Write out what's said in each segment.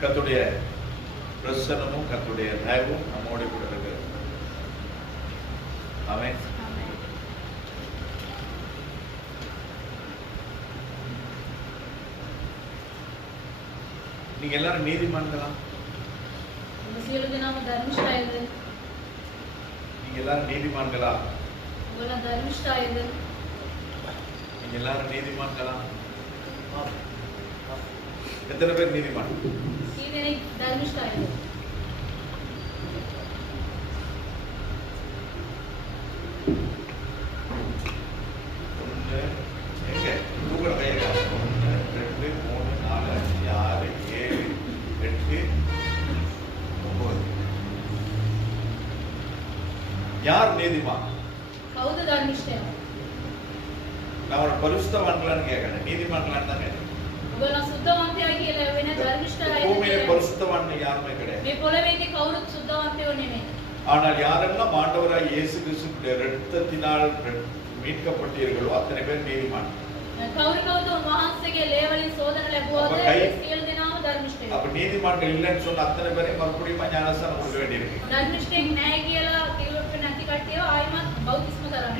கர்த்தருடைய பிரசன்னமும் கர்த்தருடைய தயவும் நம்மோடு கூட இருக்கிறது. ஆமென். நீங்க எல்லாரும் நீதிமான்களா? நீங்க எல்லாரும் நீதிமான்களா? நீங்க எல்லாரும் நீதிமான்களா? எத்தனை பேர் நீதிமான்? எங்க தூக்குற கையை 1 2 3 4 5 6 7 8 9. யார் நீதிமான்? நான் ஒரு பரிசுத்தவான்களான்னு கேட்கிறேன், நீதிமான்களான்னு தான் கேட்கிறேன். பூமியில பரிசுத்தவான் யாருமே கிடையாது. ஆனால் யாரெல்லாம் ஆண்டவராய் இயேசு கிறிஸ்துவின் இரத்தத்தினால் மீட்கப்பட்டீர்களோ அத்தனை பேர் நீதிமான். அப்ப நீதிமான்கள் இல்லைன்னு சொன்ன அத்தனை பேரையும் மறுபடியும் ஞானஸ்தானம் கொடுக்க வேண்டியிருக்கு.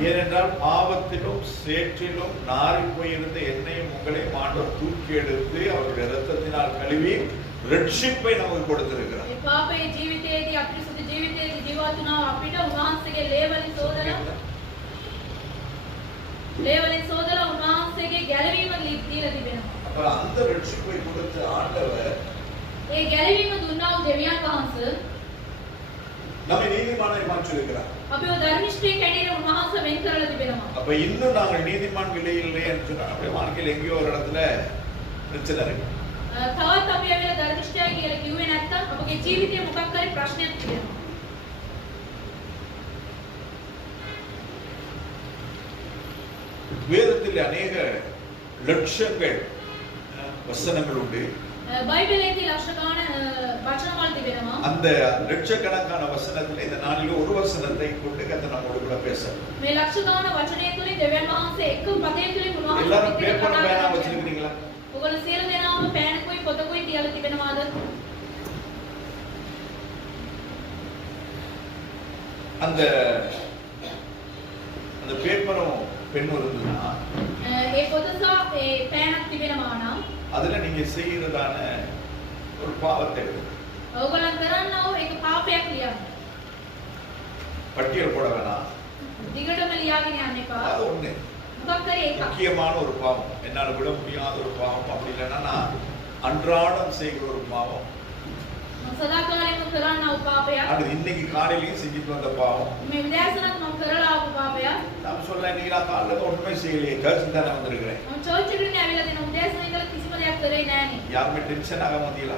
ஏனென்றால் பாவத்திலும் சேற்றிலும் நாறி போயிருந்த என்னையும் உங்களையும் ஆண்டவர் தூக்கி எடுத்து அவருடைய இரத்தத்தினால் கழுவி ரட்சிப்பை நமக்கு கொடுத்திருக்கிறார். அப்புறம் அந்த ரட்சிப்பை கொடுத்த ஆண்டவர் நம்மை நீதிமானாய் மாற்றியிருக்கிறார். அப்ப இன்னும் நாங்கள் நீதிமான் விலையில்லை என்று சொன்னால் அப்படியே வாழ்க்கையில் எங்கேயோ ஒரு இடத்துல பிரச்சனை இருக்கு. வேதத்தில் அநேக லட்சங்கள் வசனங்கள் உண்டு. அந்த லட்சக்கணக்கான வசனத்தில் இந்த நாளில் ஒரு வசனத்தை கொண்டு கர்த்தர் நம்மோடு கூட பேசுறார். எல்லாரும் பேப்பர் பேனா வச்சிருக்கீங்களா? அந்த அந்த பேப்பரும் பெண்ணும் இருந்ததுன்னா அதுல நீங்க செய்யறதான ஒரு பாவத்தை பட்டியல் போட வேணாம். அது ஒண்ணு முக்கியமான ஒரு பாவம், என்னால விட முடியாத ஒரு பாவம். அப்படி இல்லைன்னா நான் அன்றாடம் செய்கிற ஒரு பாவம், இன்னைக்கு காலையிலையும் செஞ்சுட்டு வந்த பாவம். நான் சொல்ல இன்னைக்கு நான் காலையில ஒண்ணுமே செய்யலையே, சர்ச்சுக்கு தானே வந்திருக்கிறேன். யாருமே டென்ஷன் ஆக மாட்டீங்களா?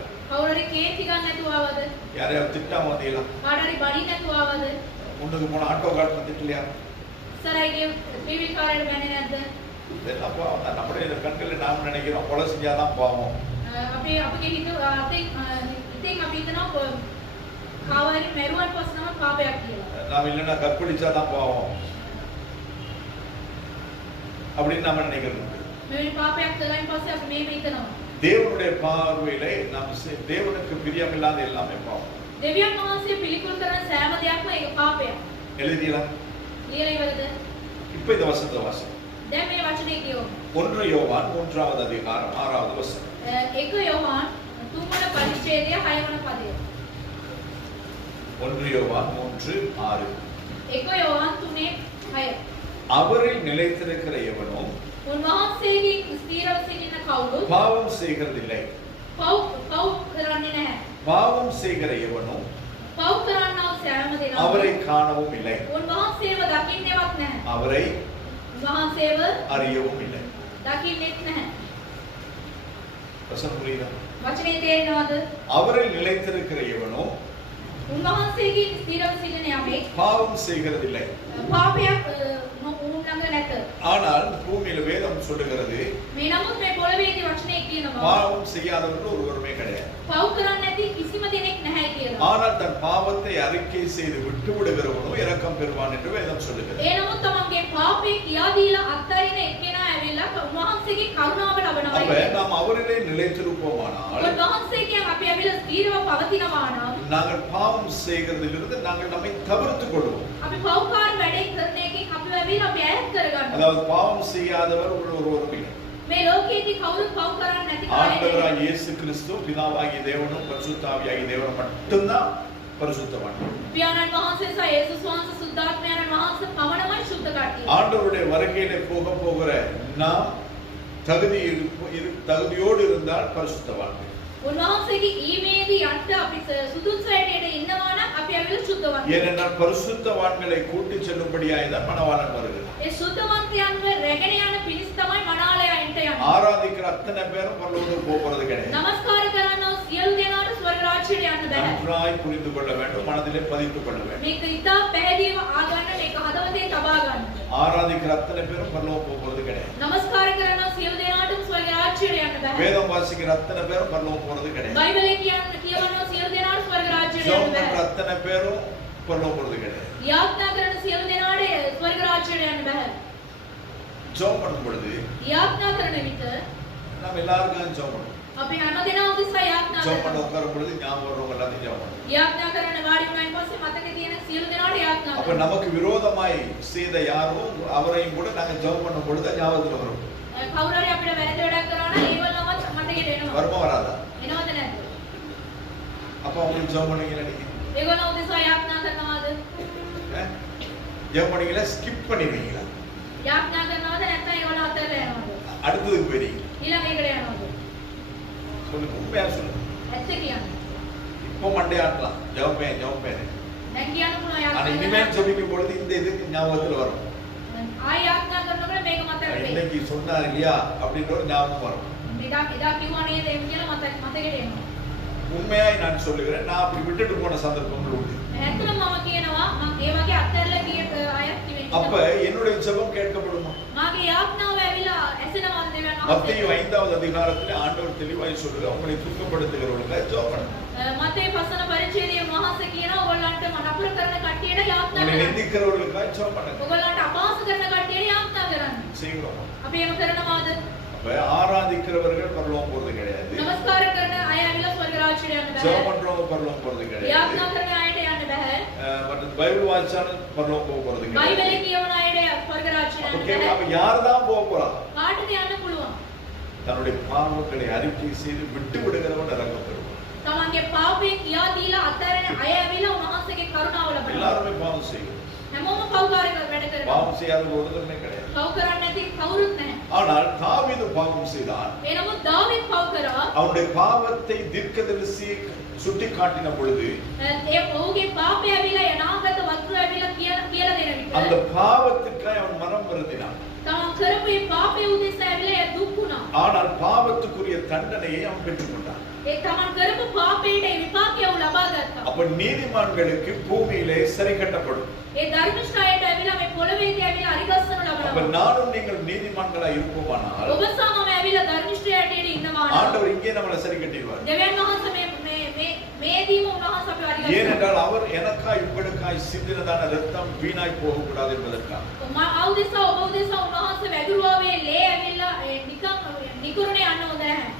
யாரையாவது திட்டாம மாட்டீங்களா? முன்னுக்கு போன ஆட்டோ கார்டு திட்டலையா? இதெல்லாம் பாவம் தான். நம்முடைய கண்களில் நாம் நினைக்கிறோம் கொலை செஞ்சாதான் பாவம். நாம் இல்லைன்னா கற்பழிச்சாதான் பாவம் அப்படின்னு நாம நினைக்கிறோம். தேவனுடைய பார்வையில நாம் தேவனுக்கு பிரியமில்லாத எல்லாமே பாவம். எழுதியலாம். இப்ப இந்த வசனத்தை வாசி. 1 யோவான் 3வது அதிகாரம் 6வது வசனம். 1 யோவான் 3 පරිච්ඡේදය 6 වන පදය. 1 யோவான் 3:6. 1 யோவான் 3:6. அவரில் நிலைத்திருக்கிற எவனோ උන්වහන්සේගේ ස්ථීරව සිටින කවුරු பாவம் செய்கிறதில்லை. පව් කරන්නේ නැහැ. பாவம் செய்கிற எவனோ පව් කරන්නව සෑම දෙනා அவரை காணவும் இல்லை. උන්වහන්සේව දකින්නේවත් නැහැ. அவரை උන්වහන්සේව அறியவும் இல்லை. දකින්නෙත් නැහැ. வசனம் புரியுதா? වචනේ තේරෙනවද? அவரில் நிலைத்திருக்கிற எவனோ උන්වහන්සේගේ ස්ථීරව සිටින යමෙක් பாவம் செய்கிறதில்லை. පාපයක් ඌ ළඟ නැත. ஆனால் பூமியில வேதம் சொல்லுகிறது මේ නමුත් මේ පොළවේදී වචනේ කියනවා பாவம் செய்யாதவர்கள் ஒருவருமே கிடையாது. පව් කරන්නේ නැති කිසිම දෙනෙක් නැහැ කියලා. ஆனால் தன் பாவத்தை அறிக்கை செய்து விட்டு விடுகிறவனோ இரக்கம் பெறுவான் என்று வேதம் சொல்லுகிறது. ඒ නමුත් තමන්ගේ පාපේ කියා දීලා අත්හරින එක්කෙනා ඇවිල්ලා උන්වහන්සේගේ කරුණාව ලබනවා. அப்ப நாம் அவரிலே நிலைத்திருப்போமானால் උන්වහන්සේ කියන්නේ අපි ඇවිල්ලා ස්ථීරව පවතිනවා නම් நாங்கள் பாவம் செய்கிறதிலிருந்து நாங்கள் நம்மை தவிர்த்துக் கொள்வோம். අපි පෞකාර වැඩේ කරන එකෙන් අපි වැවිලා අපි ඈත් කරගන්නවා. அதாவது பாவம் செய்யாதவர் ஒருவரும் இல்லை. මේ ලෝකයේදී කවුරුත් පව් කරන්නේ නැති කාරණේ. ஆண்டவராகிய இயேசு கிறிஸ்து பிதாவாகிய தேவனும் பரிசுத்த ஆவியாகிய தேவனும் மட்டும்தான் பரிசுத்தவான். පියාණන් වහන්සේ සහ යේසුස් වහන්සේ සුද්ධාත්මයන් වහන්සේ පමණමයි සුද්ධ කට්ටිය. ஆண்டவருடைய வருகையிலே போகிற நாம் தகுதியோடு இருந்தால் பரிசுத்தவான்கள். උන්වහන්සේගේ ඊමේදී යන්න අපි සුදුසු හැටියට ඉන්නවා නම් අපි ඇවිල්ලා සුද්ධවන්ත. ஏனென்றால் பரிசுத்தவான்களை கூட்டிச் செல்லும்படியாக தான் மணவாளன் வருகிறார். ඒ සුද්ධවන්තයන්ව රැගෙන යන පිරිස තමයි මනාලයන්ට යන්නේ. ஆராதிக்கிற அத்தனை பேரும் பரலோகத்துக்கு போகிறது கிடையாது. නමස්කාර කරනව සියලු දෙනාට ස්වර්ග ராஜ்‍යයට යන්න බෑ. நன்றாய் புரிந்து கொள்ள வேண்டும், மனதிலே பதித்துக் கொள்ள வேண்டும். මේක ඉතා පැහැදිලිව ආගන්න මේක හදවතේ තබා ගන්න. ஆராதிக்கிற அத்தனை பேரும் பரலோகம் போகிறது கிடையாது. නමස්කාර කරනව සියලු දෙනාට ස්වර්ග ராஜ்‍යයට යන්න බෑ. வேதம் வாசிக்கிற அத்தனை பேரும் பரலோகம் போறது கிடையாது. බයිබලයේ කියවන සියලු දෙනාට ස්වර්ග ராஜ்‍යයට ஜெபம் යන්න பண்ற බෑ. அத்தனை பேரும் பரலோகம் போறது கிடையாது. යාඥා කරන සියලු දෙනාට ස්වර්ග ராஜ்‍යයට යන්න බෑ. ஜெபம் பண்ணும் பொழுது යාඥා කරන විට நாம் எல்லாருக்கும் ஜெபம் பண்ணுவோம். අපි හැම දෙනාම උදෙසා යාඥා ஜெபம் பண்ண කරනවා. உட்காரும் பொழுது ஞாபகம் வர்றவங்க எல்லாத்தையும் ஜெபம் பண்ணுவோம். යාඥා කරන වාඩි වුණායින් පස්සේ මතකේ තියෙන සියලු දෙනාට යාඥා அப்ப කරනවා. நமக்கு விரோதமாய் செய்த யாரோ அவரையும் கூட நாங்க ஜெபம் பண்ணும் பொழுது ஞாபகத்துல வரும். කවුරු හරි අපිට වැරදි වැඩක් කරනවා නම් ඒවලම මතකෙට එනවා. வருமா வராதா? එනවද නැද්ද? அப்ப அவங்களுக்கு ஜெபம் பண்ணீங்களா நீங்க? ඒගොල්ලෝ උදෙසා යාඥා කරනවද? ஜெபம் பண்ணீங்களா? ஸ்கிப் பண்ணிடுவீங்களா? යාඥා කරනවද නැත්නම් ඒගොල්ලෝ අතහැරලා යනවද? அடுத்ததுக்கு போறீங்க. ඊළඟ එකට යනවද? சொல்லுங்க, உண்மையா சொல்லுங்க. ඇත්ත කියන්නේ. இப்போ மண்டே ஆட்டலாம். ஜெபமே. දැන් කියන්න පුළුවන් ஆனா යාඥා இனிமேல் කරනවා. ஜெபிக்கும் பொழுது இந்த இதுக்கு ஞாபகத்துல வரும். ආය යාඥා කරනකොට මේක මතක වෙයි. இன்னைக்கு சொன்னார் இல்லையா அப்படின்ற ஒரு ஞாபகம் வரும். එදා කිව්වා නේද එම් කියලා මතකෙට එනවා. உண்மையாய் நான் சொல்லுகிறேன், நான் அப்படி விட்டுட்டு போன சந்தர்ப்பங்கள் உண்டு. ඇත්තටම මම කියනවා මම ඒ වගේ අත්හැරලා ගිය අයත් කිවෙන්නේ. அப்ப என்னுடைய ஜெபம் கேட்கப்படுமா? මාගේ යාඥාව ඇවිල්ලා ඇසෙනවද දෙවියන් மத்தேயு වහන්සේ? 5வது அதிகாரத்திலே ஆண்டவர் தெளிவாய் சொல்லுகிறார், உங்களை துக்கப்படுத்துகிறவர்களுக்கு ஜெபம் பண்ணுங்க. මතේ පසන පරිච්ඡේදයේ වහන්සේ කියනවා ඔයගොල්ලන්ට නපුර කරන කට්ටියට යාඥා உங்களை කරන්න. நிந்திக்கிறவர்களுக்கு ஜெபம் பண்ணுங்க. ඔයගොල්ලන්ට අපහාස කරන කට්ටියට යාඥා කරන්න. செய்கிறோம். අපි එහෙම කරනවාද? அப்ப ஆராதிக்கிறவர்கள் பரலோகம் போறது கிடையாது. නමස්කාර කරන අය ඇවිල්ලා ස්වර්ග රාජ්‍යයට යන්න ஜெபம் බෑ. பண்றவங்க பரலோகம் போறது கிடையாது. යාඥා කරන අයට යන්න බෑ. மற்ற பைபிள் வாசிச்சாலும் பரலோகம் போறது கிடையாது. බයිබලයේ කියවන අයට ස්වර්ග රාජ්‍යයට அப்ப යන්න கேட்கலாம், அப்ப බෑ. யார் தான் போக போறா? කාටද යන්න පුළුවන්? தன்னுடைய பாவங்களை அறிக்கை செய்து விட்டு விடுகிறவன் இறங்க பெறுவான். තමන්ගේ පාපේ කියා දීලා අත්හැරෙන අය ඇවිල්ලා උන්වහන්සේගේ කරුණාව ලබනවා. எல்லாருமே பாவம் செய்யும். හැමෝම පව්කාරක වැඩ කරනවා. பாவம் செய்யாத ஒருத்தருமே கிடையாது. පව් කරන්නේ නැති කවුරුත් නැහැ. ஆனால் தாவீது பாவம் செய்தான். ඒ නමුත් දාවිත් පව් කරා. அவனுடைய பாவத்தை தீர்க்கதரிசி சுட்டி காட்டின பொழுது ඒ ඔහුගේ පාපය ඇවිල්ලා අනාගත වස්තු ඇවිල්ලා කියලා දෙන அந்த විට பாவத்துக்காய் அவன் மனம் வருந்தினான். තමන් කරපු ඒ පාපය උදෙසා ඇවිල්ලා එයා දුක් වුණා. ஆனால் பாவத்துக்குரிய தண்டனையை அவன் பெற்றுக்கொண்டான். ඒ තමන් කරපු පාපයට ඒ විපාකය ඔහු ලබා ගත්තා. அப்ப நீதிமான்களுக்கு பூமியிலே சரி கட்டப்படும். ඒ ධර්මිෂ්ඨායට ඇවිල්ලා මේ පොළවේදී ඇවිල්ලා අරිගස්සනු அப்ப ලබනවා. நானும் நீங்கள் நீதிமான்களா இருப்போமானால் ඔබ සමම ඇවිල්ලා ධර්මිෂ්ඨායට ඉන්නවා නම් ஆண்டவர் இங்கே நம்மளை சரி கட்டிடுவார். දෙවියන් වහන්සේ මේදීම උන්වහන්සේ අපිව අරිගස්සනවා. ஏனென்றால் அவர் எனக்காய் உங்களுக்காய் சிந்தினதான ரத்தம் வீணாய் போகக்கூடாது என்பதற்காக. උදෙසා ඔබ උදෙසා උන්වහන්සේ වැදුරුවාවේ ලේ ඇවිල්ලා නිකන් නිකුරුනේ යන්න හොඳ නැහැ.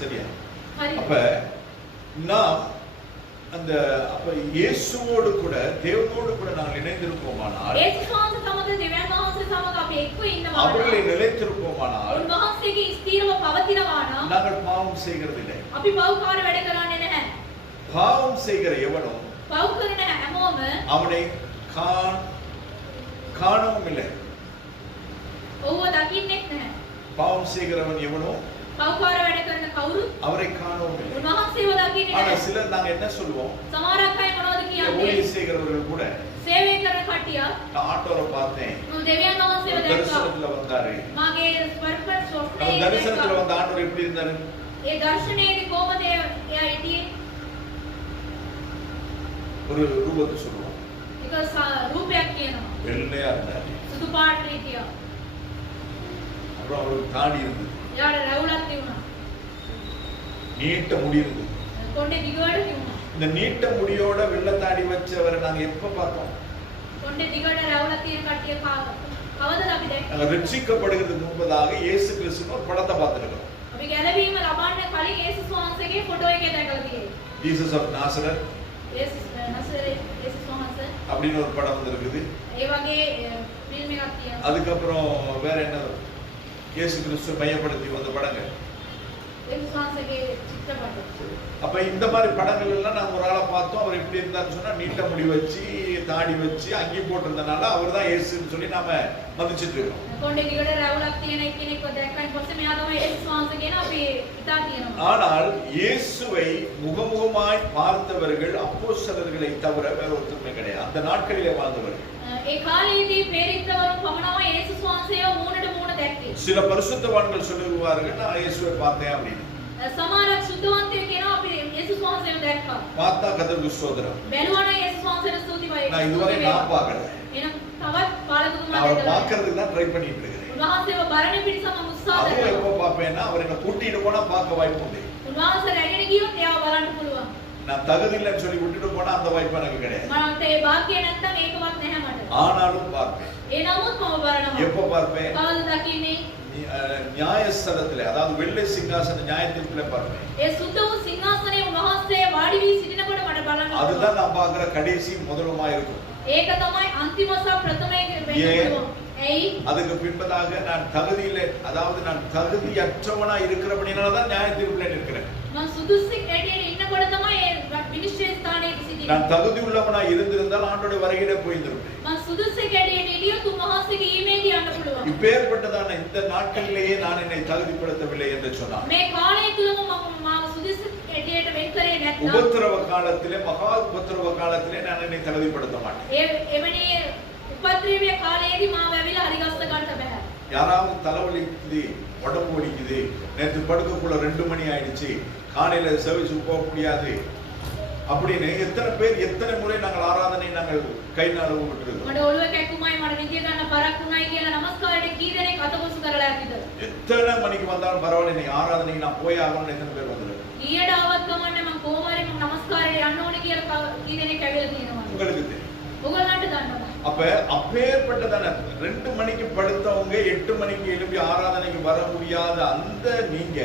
சரியா? හරි. அப்ப நாம் அந்த அப்ப இயேசுவோடு கூட தேவனோடு கூட நாங்கள் இணைந்திருப்போமானால் ඒසුස් වහන්සේ සමග දෙවියන් වහන්සේ සමග අපි එක්ව ඉන්නවා அவர்களை නම් நிலைத்திருப்போமானால் උන්වහන්සේගේ ස්ථීරව පවතිනවා නම් நாங்கள் பாவம் செய்கிறதில்லை. අපි පව්කාර වැඩ කරන්නේ නැහැ. பாவம் செய்கிற எவனும் පව් කරන හැමෝම அவனை காணவும் இல்லை. ඔව්ව දකින්නෙත් නැහැ. பாவம் செய்கிறவன் எவனோ පව්කාර වැඩ කරන කවුරුත් அவரை காணவும் இல்லை. උන්වහන්සේව දකින්නේ ஆனா නැහැ. சிலர் நாங்க என்ன சொல்லுவோம், සමහරක් අය මොනවද කියන්නේ? ஊழியம் செய்கிறவர்கள் கூட සේවය කරන කට්ටිය நான் ஆண்டவரை பார்த்தேன், දෙවියන් වහන්සේව දැක්කා. தரிசனத்துல வந்தாரு. මාගේ ස්වර්ග அந்த ස්වප්නයේ தரிசனத்துல දැක්කා. வந்த ஆண்டவர் எப்படி இருந்தாரு? ඒ දර්ශනයේදී කොහොමද එයා හිටියේ? ஒரு ரூபத்தை சொல்லுவோம், ඒක රූපයක් කියනවා. வெள்ளையா இருந்தாரு. සුදු පාට හිටියා. அப்புறம் அவருக்கு தாடி இருந்தது, එයාට රැවුලක් තිබුණා. நீட்ட முடி இருந்தது. කොණ්ඩේ දිගට තිබුණා. இந்த நீட்ட முடியோட வெள்ளை தாடி வச்சவரை நாங்க எப்ப பார்த்தோம்? කොණ්ඩේ දිගට රැවුලක් තියෙන කට්ටිය කවදද අපි දැක්කේ? நாங்க ரட்சிக்கப்படுகிறதுக்கு முன்பதாக இயேசு கிறிஸ்துவின் ஒரு படத்தை பார்த்திருக்கிறோம். අපි අපි ගැලවීම ලබන්න කලින් යේසුස් වහන්සේගේ ෆොටෝ එක දැකලා තියෙනවා. ஜீசஸ் ஆஃப் நாசரத் යේසුස් නසරේ යේසුஸ் වහන්සේ. அப்படின்னு ஒரு படம் வந்திருக்குது. ඒ වගේ ෆිල්ම් එකක් තියෙනවා. அதுக்கப்புறம் வேற என்ன இயேசு கிறிஸ்து மையப்படுத்தி வந்த படங்கள். යේසුස් වහන්සේගේ චිත්‍රපට. அப்ப இந்த மாதிரி படங்கள் எல்லாம் நாம ஒரு ஆளை பார்த்தோம். அவர் எப்படி இருந்தாருன்னு சொன்னா நீட்ட முடி வச்சு தாடி வச்சு அங்கி போட்டிருந்தனால அவர் தான் இயேசுன்னு சொல்லி நாம மதிச்சிட்டு இருக்கோம். කොණ්ඩේ දිගට රැවුලක් තියෙන එක්කෙනෙක්ව දැක්කන් පස්සේ මෙයා තමයි යේසුස් වහන්සේ කියන අපි හිතා තියෙනවා. ஆனால் இயேசுவை முகமுகமாய் பார்த்தவர்கள் அப்போஸ்தலர்களை தவிர வேற ஒருத்தருமே கிடையாது. அந்த நாட்களிலே வாழ்ந்தவர்கள். ඒ කාලේදී ප්‍රේරිතවරුන් පමණම යේසුස් වහන්සේව මූණට මූණ දැක්කේ. சில பரிசுத்தவான்கள் சொல்லுவார்கள் நான் இயேசுவை பார்த்தேன் அப்படின்னு. සමහරක් සුද්ධවන්තයෝ කියනවා අපි යේසුස් වහන්සේව දැක්කා. பார்த்தா கர்த்தருக்கு ஸ்தோத்திரம். බැලුවා නම් යේසුස් වහන්සේට ස්තුතියි. நான் இதுவரை நான் பார்க்கல. එහෙනම් තවත් පාලකතුමා நான் அவரை දැකලා பார்க்கிறதுக்கு தான் ட்ரை பண்ணிட்டு இருக்கேன். උන්වහන්සේව බරණ පිටසම උත්සාහ அதுவும் කරනවා. எப்போ பார்ப்பேன்னா அவர் என்ன கூட்டிட்டு போனா பார்க்க வாய்ப்பு உண்டு. උන්වහන්සේ රැගෙන ගියොත් එයාව බලන්න පුළුවන්. நான் தகுதி இல்லைன்னு சொல்லி விட்டுட்டு போனா அந்த வாய்ப்பு எனக்கு கிடையாது. මට ඒ වාක්‍ය නැත්තම් ඒකවත් නැහැ මට. ஆனாலும் பார்ப்பேன். ඒ නමුත් මම බලනවා. எப்போ பார்ப்பேன்? කවද දකින්නේ? நியாயஸ்தலத்திலே அதாவது வெள்ளை சிங்காசன நியாயத்தீர்ப்பிலே பார்ப்பேன். ඒ සුද්ධ වූ සිංහාසනයේ උන්වහන්සේ වාඩි වී සිටිනකොට මට බලන්න அதுதான் நான் பார்க்கிற கடைசி முதலுமா இருக்கும். ඒක තමයි අන්තිම සහ ප්‍රථමයේ වෙන්න පුළුවන්. ඇයි? அதுக்கு பின்பதாக நான் தகுதியிலே அதாவது நான் தகுதியற்றவனா இருக்கிறபடினால தான் நியாயத்தீர்ப்பிலே நிற்கிறேன். මම සුදුස්සෙක් ඇටියට ඉන්නකොට තමයි ඒ විනිශ්චය ස්ථානයේ සිටින්නේ. நான் தகுதி உள்ளவனா இருந்திருந்தால் ஆண்டோட வருகையிலே போயிருந்திருப்பேன். මම සුදුස්සෙක් ඇටියට හිටියොත් උන්වහන්සේගේ ඊමේදී යන්න පුළුවන්. இப்பேற்பட்டதான இந்த நாட்களிலேயே நான் என்னை தகுதிப்படுத்தவில்லை என்று சொன்னார். මේ කාලය තුලම මම මාව සුදුස්සෙක් ඇටියට වෙන් කරේ නැත්නම් உபத்திரவ காலத்திலே மகா உபத்திரவ காலத்திலே நான் என்னை தகுதிப்படுத்த மாட்டேன். එවැනි උපද්‍රව්‍ය කාලයේදී මාව ඇවිල්ලා හරි ගස්ස ගන්න බෑ. யாராவது தலைவலிக்குது உடம்பு வலிக்குது நேற்று படுக்கக்குள்ள 2 மணி ஆயிடுச்சு காலையில சர்வீஸுக்கு போக முடியாது அப்படின்னு எத்தனை பேர் எத்தனை முறை நாங்கள் ஆராதனை நாங்கள் கை நழுவ விட்டுருக்கோம். මට ඔළුව කැක්කුමයි මට නිදිය ගන්න බරක් උනායි කියලා නමස්කාරයට කී දෙනෙක් අතපොසු කරලා ඇතිද? எத்தனை மணிக்கு வந்தாலும் பரவாயில்லை நீ ஆராதனைக்கு நான் போய் ஆகணும்னு எத்தனை பேர் வந்திருக்கோம். ඊයට ආවත් ගමන්නේ මම කොහොම හරි මම නමස්කාරයට යන්න ඕනේ කියලා කී දෙනෙක් ඇවිල්ලා තියෙනවා. உங்களுக்கு தெரியும். ඔයගොල්ලන්ට දන්නවා. அப்ப அப்பேற்பட்டதான 2 மணிக்கு படுத்தவங்க 8 மணிக்கு எழுப்பி ஆராதனைக்கு வர முடியாத அந்த நீங்க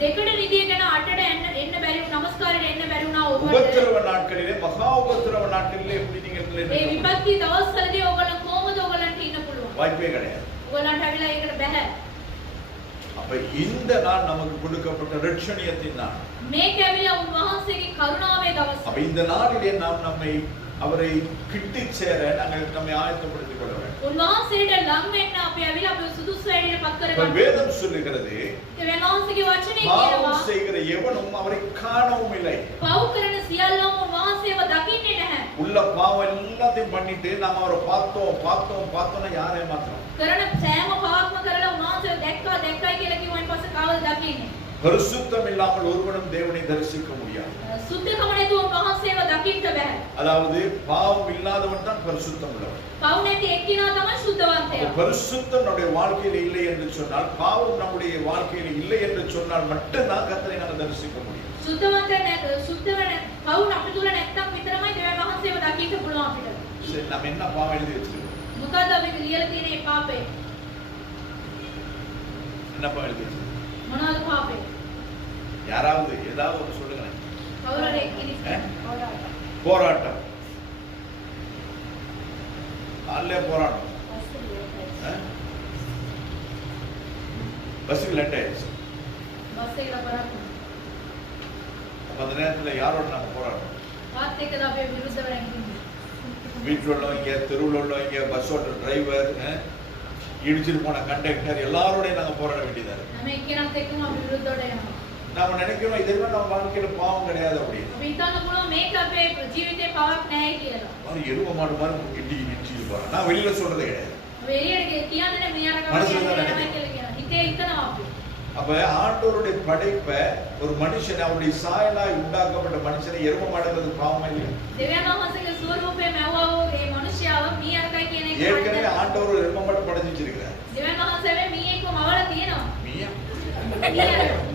දෙකට නිදියගෙන 8ට එන්න බැරි නමස්කාරයට එන්න බැරි වුණා ඔබට. உபத்திரவ நாட்களிலே மகா உபத்திரவ நாட்களிலே எப்படி நீங்க මේ විපත්ති දවස්වලදී ඔයගොල්ලන් කොහොමද ඔයගොල්ලන්ට ඉන්න පුළුවන්? வாய்ப்பே கிடையாது. ඔයගොල්ලන්ට ඇවිල්ලා ඒකට බෑ. அப்ப இந்த நாள் நமக்கு கொடுக்கப்பட்ட ரட்சணியத்தின் நாள். මේක ඇවිල්ලා උන්වහන්සේගේ කරුණාවේ දවස. அப்ப இந்த நாளிலே நாம் நம்மை அவரை கிட்டி சேர நாங்கள் நம்மை ஆயத்தப்படுத்திக் கொள்ள வேண்டும். උන්වහන්සේට ලං වෙන්න අපි ඇවිල්ලා අපි සුදුසු වැඩේට පත් இப்ப කරගන්න. வேதம் சொல்லுகிறது වෙනවාන්සේගේ වචනේ பாவம் කියනවා செய்கிற எவனும் அவரை காணவும் இல்லை. පව් කරන සියල්ලම උන්වහන්සේව දකින්නේ නැහැ. உள்ள பாவம் எல்லாத்தையும் பண்ணிட்டு நாம அவரை பார்த்தோம்னா யாரை மாத்திரம் කරන සෑම පවක්ම කරලා උන්වහන්සේව දැක්කයි කියලා කිව්වන් පස්සේ කවද දකින්නේ? பரிசுத்தம் இல்லாமல் ஒருவனும் தேவனை தரிசிக்க முடியாது. සුද්ධකම නැතුව උන්වහන්සේව දකින්න බෑ. அதாவது பாவம் இல்லாதவன் தான் பரிசுத்தம் உள்ளவன். පව් නැති එක්කිනා තමයි සුද්ධවන්තයා. பரிசுத்தம் நம்முடைய வாழ்க்கையில் இல்லை என்று சொன்னால் பாவம் நம்முடைய வாழ்க்கையில் இல்லை என்று சொன்னால் மட்டும்தான் கர்த்தரை நாம் தரிசிக்க முடியும். සුද්ධවන්ත සුද්ධවන පව් අපිට තුල නැත්තම් විතරමයි දෙවියන් වහන්සේව දකින්න පුළුවන් අපිට. சரி நம்ம என்ன பாவம் எழுதி வச்சிருக்கோம்? මොකද අපි ලියලා තියෙන මේ පාපේ? என்ன பாவம் எழுதி வச்சிருக்கோம்? මොනවද පාපේ? யாராவது ஏதாவது ஒன்று சொல்லுங்களேன். කවුරුහරි එක්කිනෙක් போராட்டம். அல்லே போராட்டம். பஸ்ஸுக்கு லேட் ஆயிடுச்சு. බස් එකකට බරක් அப்ப அந்த நேரத்துல யாரோட நம்ம போராட்டம்? පාත් එක්කද අපි විරුද්ධව රැඳෙන්නේ. வீட்டில் உள்ளவங்க, தெருவில் உள்ளவங்க, பஸ் ஓட்டுற டிரைவர், இடிச்சிட்டு போன கண்டக்டர் எல்லாரோடையும் நாங்க போராட வேண்டியதா இருக்கு. நம்ம එක්කෙනත් එක්කම අපි විරුද්ධවට යනවා. நாம நினைக்கிறோம் இதெல்லாம் நம்ம வாழ்க்கையில பாவம் கிடையாது அப்படின்னு. අපි හිතන්න පුළුවන් මේක අපේ ජීවිතේ පවක් නැහැ කියලා. அது எருவ மாடு மாதிரி இடிச்சு போறான். நான் வெளியில சொல்றதே கிடையாது. අපි එළියට කියන්නේ මෙයාට மனசுல தான் කවදාවත් කියලා කියනවා. හිතේ හිතනවා අපි. அப்ப ஆண்டவருடைய படைப்பை ஒரு மனுஷன் அவருடைய சாயலாய் உண்டாக்கப்பட்ட மனுஷனை எருவ மாடுறது பாவமா இல்லையா? දෙවියන් වහන්සේගේ ස්වරූපේ මැවුවා වූ මේ මිනිස්යාව මීයරකයි කියන එක. ஏற்கனவே ஆண்டவர் ஒரு எருவ மாடு படைச்சு வச்சிருக்காரு. දෙවියන් වහන්සේ මීයෙක්ව මවලා තියෙනවා. மீயா?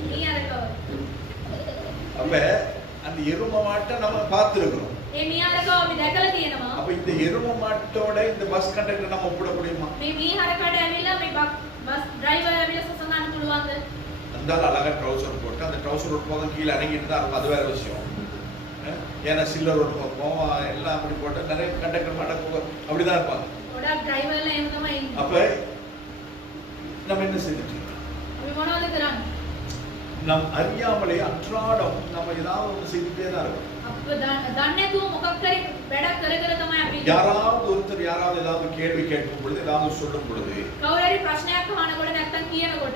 මීයරකව. அப்ப அந்த எரும மாட்டை நம்ம பார்த்திருக்கிறோம். මේ මීයරකව අපි දැකලා තියෙනවා. அப்ப இந்த எரும மாட்டோட இந்த பஸ் கண்டக்டர் நம்ம ஒப்பிட முடியுமா? මේ මීහරකට ඇවිල්ලා මේ බස් ඩ්‍රයිවර් ඇවිල්ලා සසඳන්න පුළුවන්ද? அந்த இந்த ஆள் அழகா ட்ரௌசர் போட்டு அந்த ட்ரௌசர் ஒரு போதும் கீழே இறங்கிட்டு தான் இருக்கும், அது வேற விஷயம். ஏன்னா சில்லர் ஒரு பக்கம் எல்லாம் அப்படி போட்டு நிறைய கண்டக்டர் மாட்டக்கு அப்படிதான் இருப்பாங்க. அப்ப நம்ம என்ன செஞ்சுட்டு நம் அறியாமலே அன்றாடம் நம்ம ஏதாவது ஒன்று செய்துட்டே தான் இருக்கும். யாராவது ஒருத்தர் யாராவது ஏதாவது கேள்வி கேட்கும் பொழுது ஏதாவது சொல்லும் பொழுது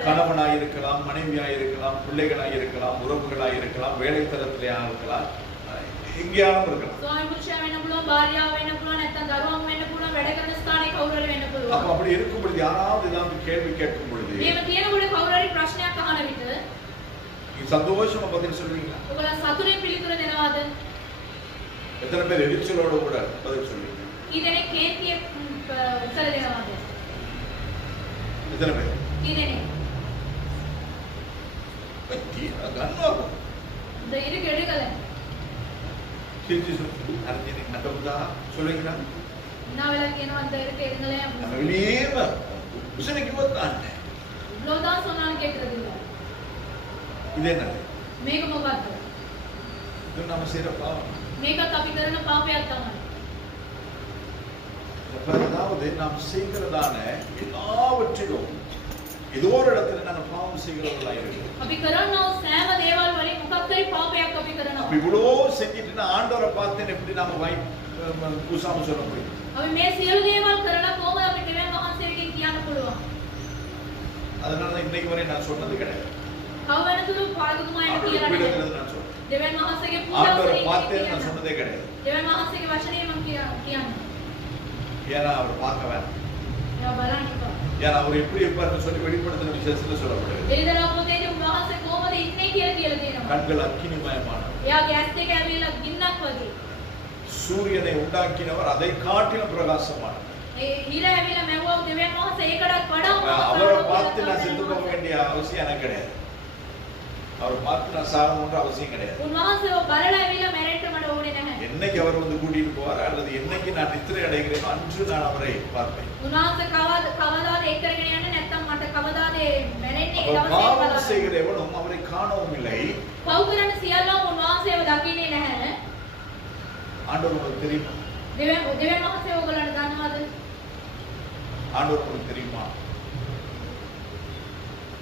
கணவனாய் இருக்கலாம், மனைவியாய் இருக்கலாம், பிள்ளைகளாய் இருக்கலாம், உறவுகளாய் இருக்கலாம், வேலை தரத்திலே இருக்கலாம், எங்கேயாலும் இருக்கலாம். அப்ப அப்படி இருக்கும் பொழுது யாராவது ஏதாவது கேள்வி கேட்கும் பொழுது சந்தோஷமா பதில் சொல்லுவீங்களா? எத்தனை பேர் எரிச்சலோட கூட பதில் சொல்லுவீங்க? எத்தனை பேர்? சொல்லுவீங்களா? இது என்ன? இது நம்ம செய்யற பாவம். அதாவது நாம் செய்கிறதான எல்லாவற்றிலும் ஏதோ ஒரு இடத்துல நாங்கள் பாவம் செய்கிறவர்களா இருக்கிறோம். அப்ப இவ்வளோ செஞ்சுட்டு ஆண்டவரை பார்த்தேன் எப்படி நாம வாய் பூசாம சொல்ல முடியும்? அதனால இன்னைக்கு வரை நான் சொன்னது கிடையாது. ஆண்டவரை பார்த்தேன் நான் சொன்னதே கிடையாது. ஏன்னா அவர் பார்க்க வேண்டாம். ஏன்னா அவர் எப்படி இருப்பாருன்னு சொல்லி வெளிப்படுத்தின விசேஷத்துல சொல்லப்படுது. கண்கள் அக்கினிமயமானவர். சூரியனை உண்டாக்கினவர் அதை காட்டிலும் பிரகாசமானவர். அவரை பார்த்து நான் செத்து போக வேண்டிய அவசியம் எனக்கு கிடையாது. அவரை பார்த்து நான் சாகணும்ன்ற அவசியம் கிடையாது. என்னைக்கு அவர் வந்து கூட்டிட்டு போவார் அல்லது என்னைக்கு நான் நித்திரை அடைகிறேனோ அன்று நான் அவரை பார்ப்பேன். பாவம் செய்கிறவனும் அவரை காணவும் இல்லை. ஆண்டவர் உங்களுக்கு தெரியுமா? ஆண்டவர் உங்களுக்கு தெரியுமா?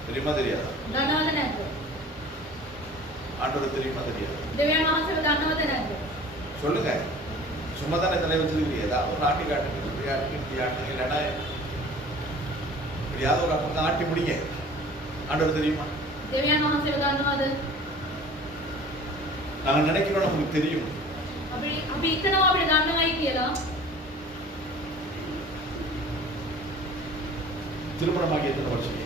தெரியுமா தெரியாதா? ஆண்டவர் தெரியுமா தெரியாது? சொல்லுங்க. சும்மா தானே தலை வச்சிருக்கீங்க. ஏதாவது ஒரு ஆட்டி காட்டுங்க. இப்படி ஆட்டுங்க இல்லைன்னா இப்படியாவது ஒரு அப்படி ஆட்டி முடிங்க. ஆண்டவர் தெரியுமா? நாங்க நினைக்கிறோம் நமக்கு தெரியும். திருமணமாகி எத்தனை வருஷம்?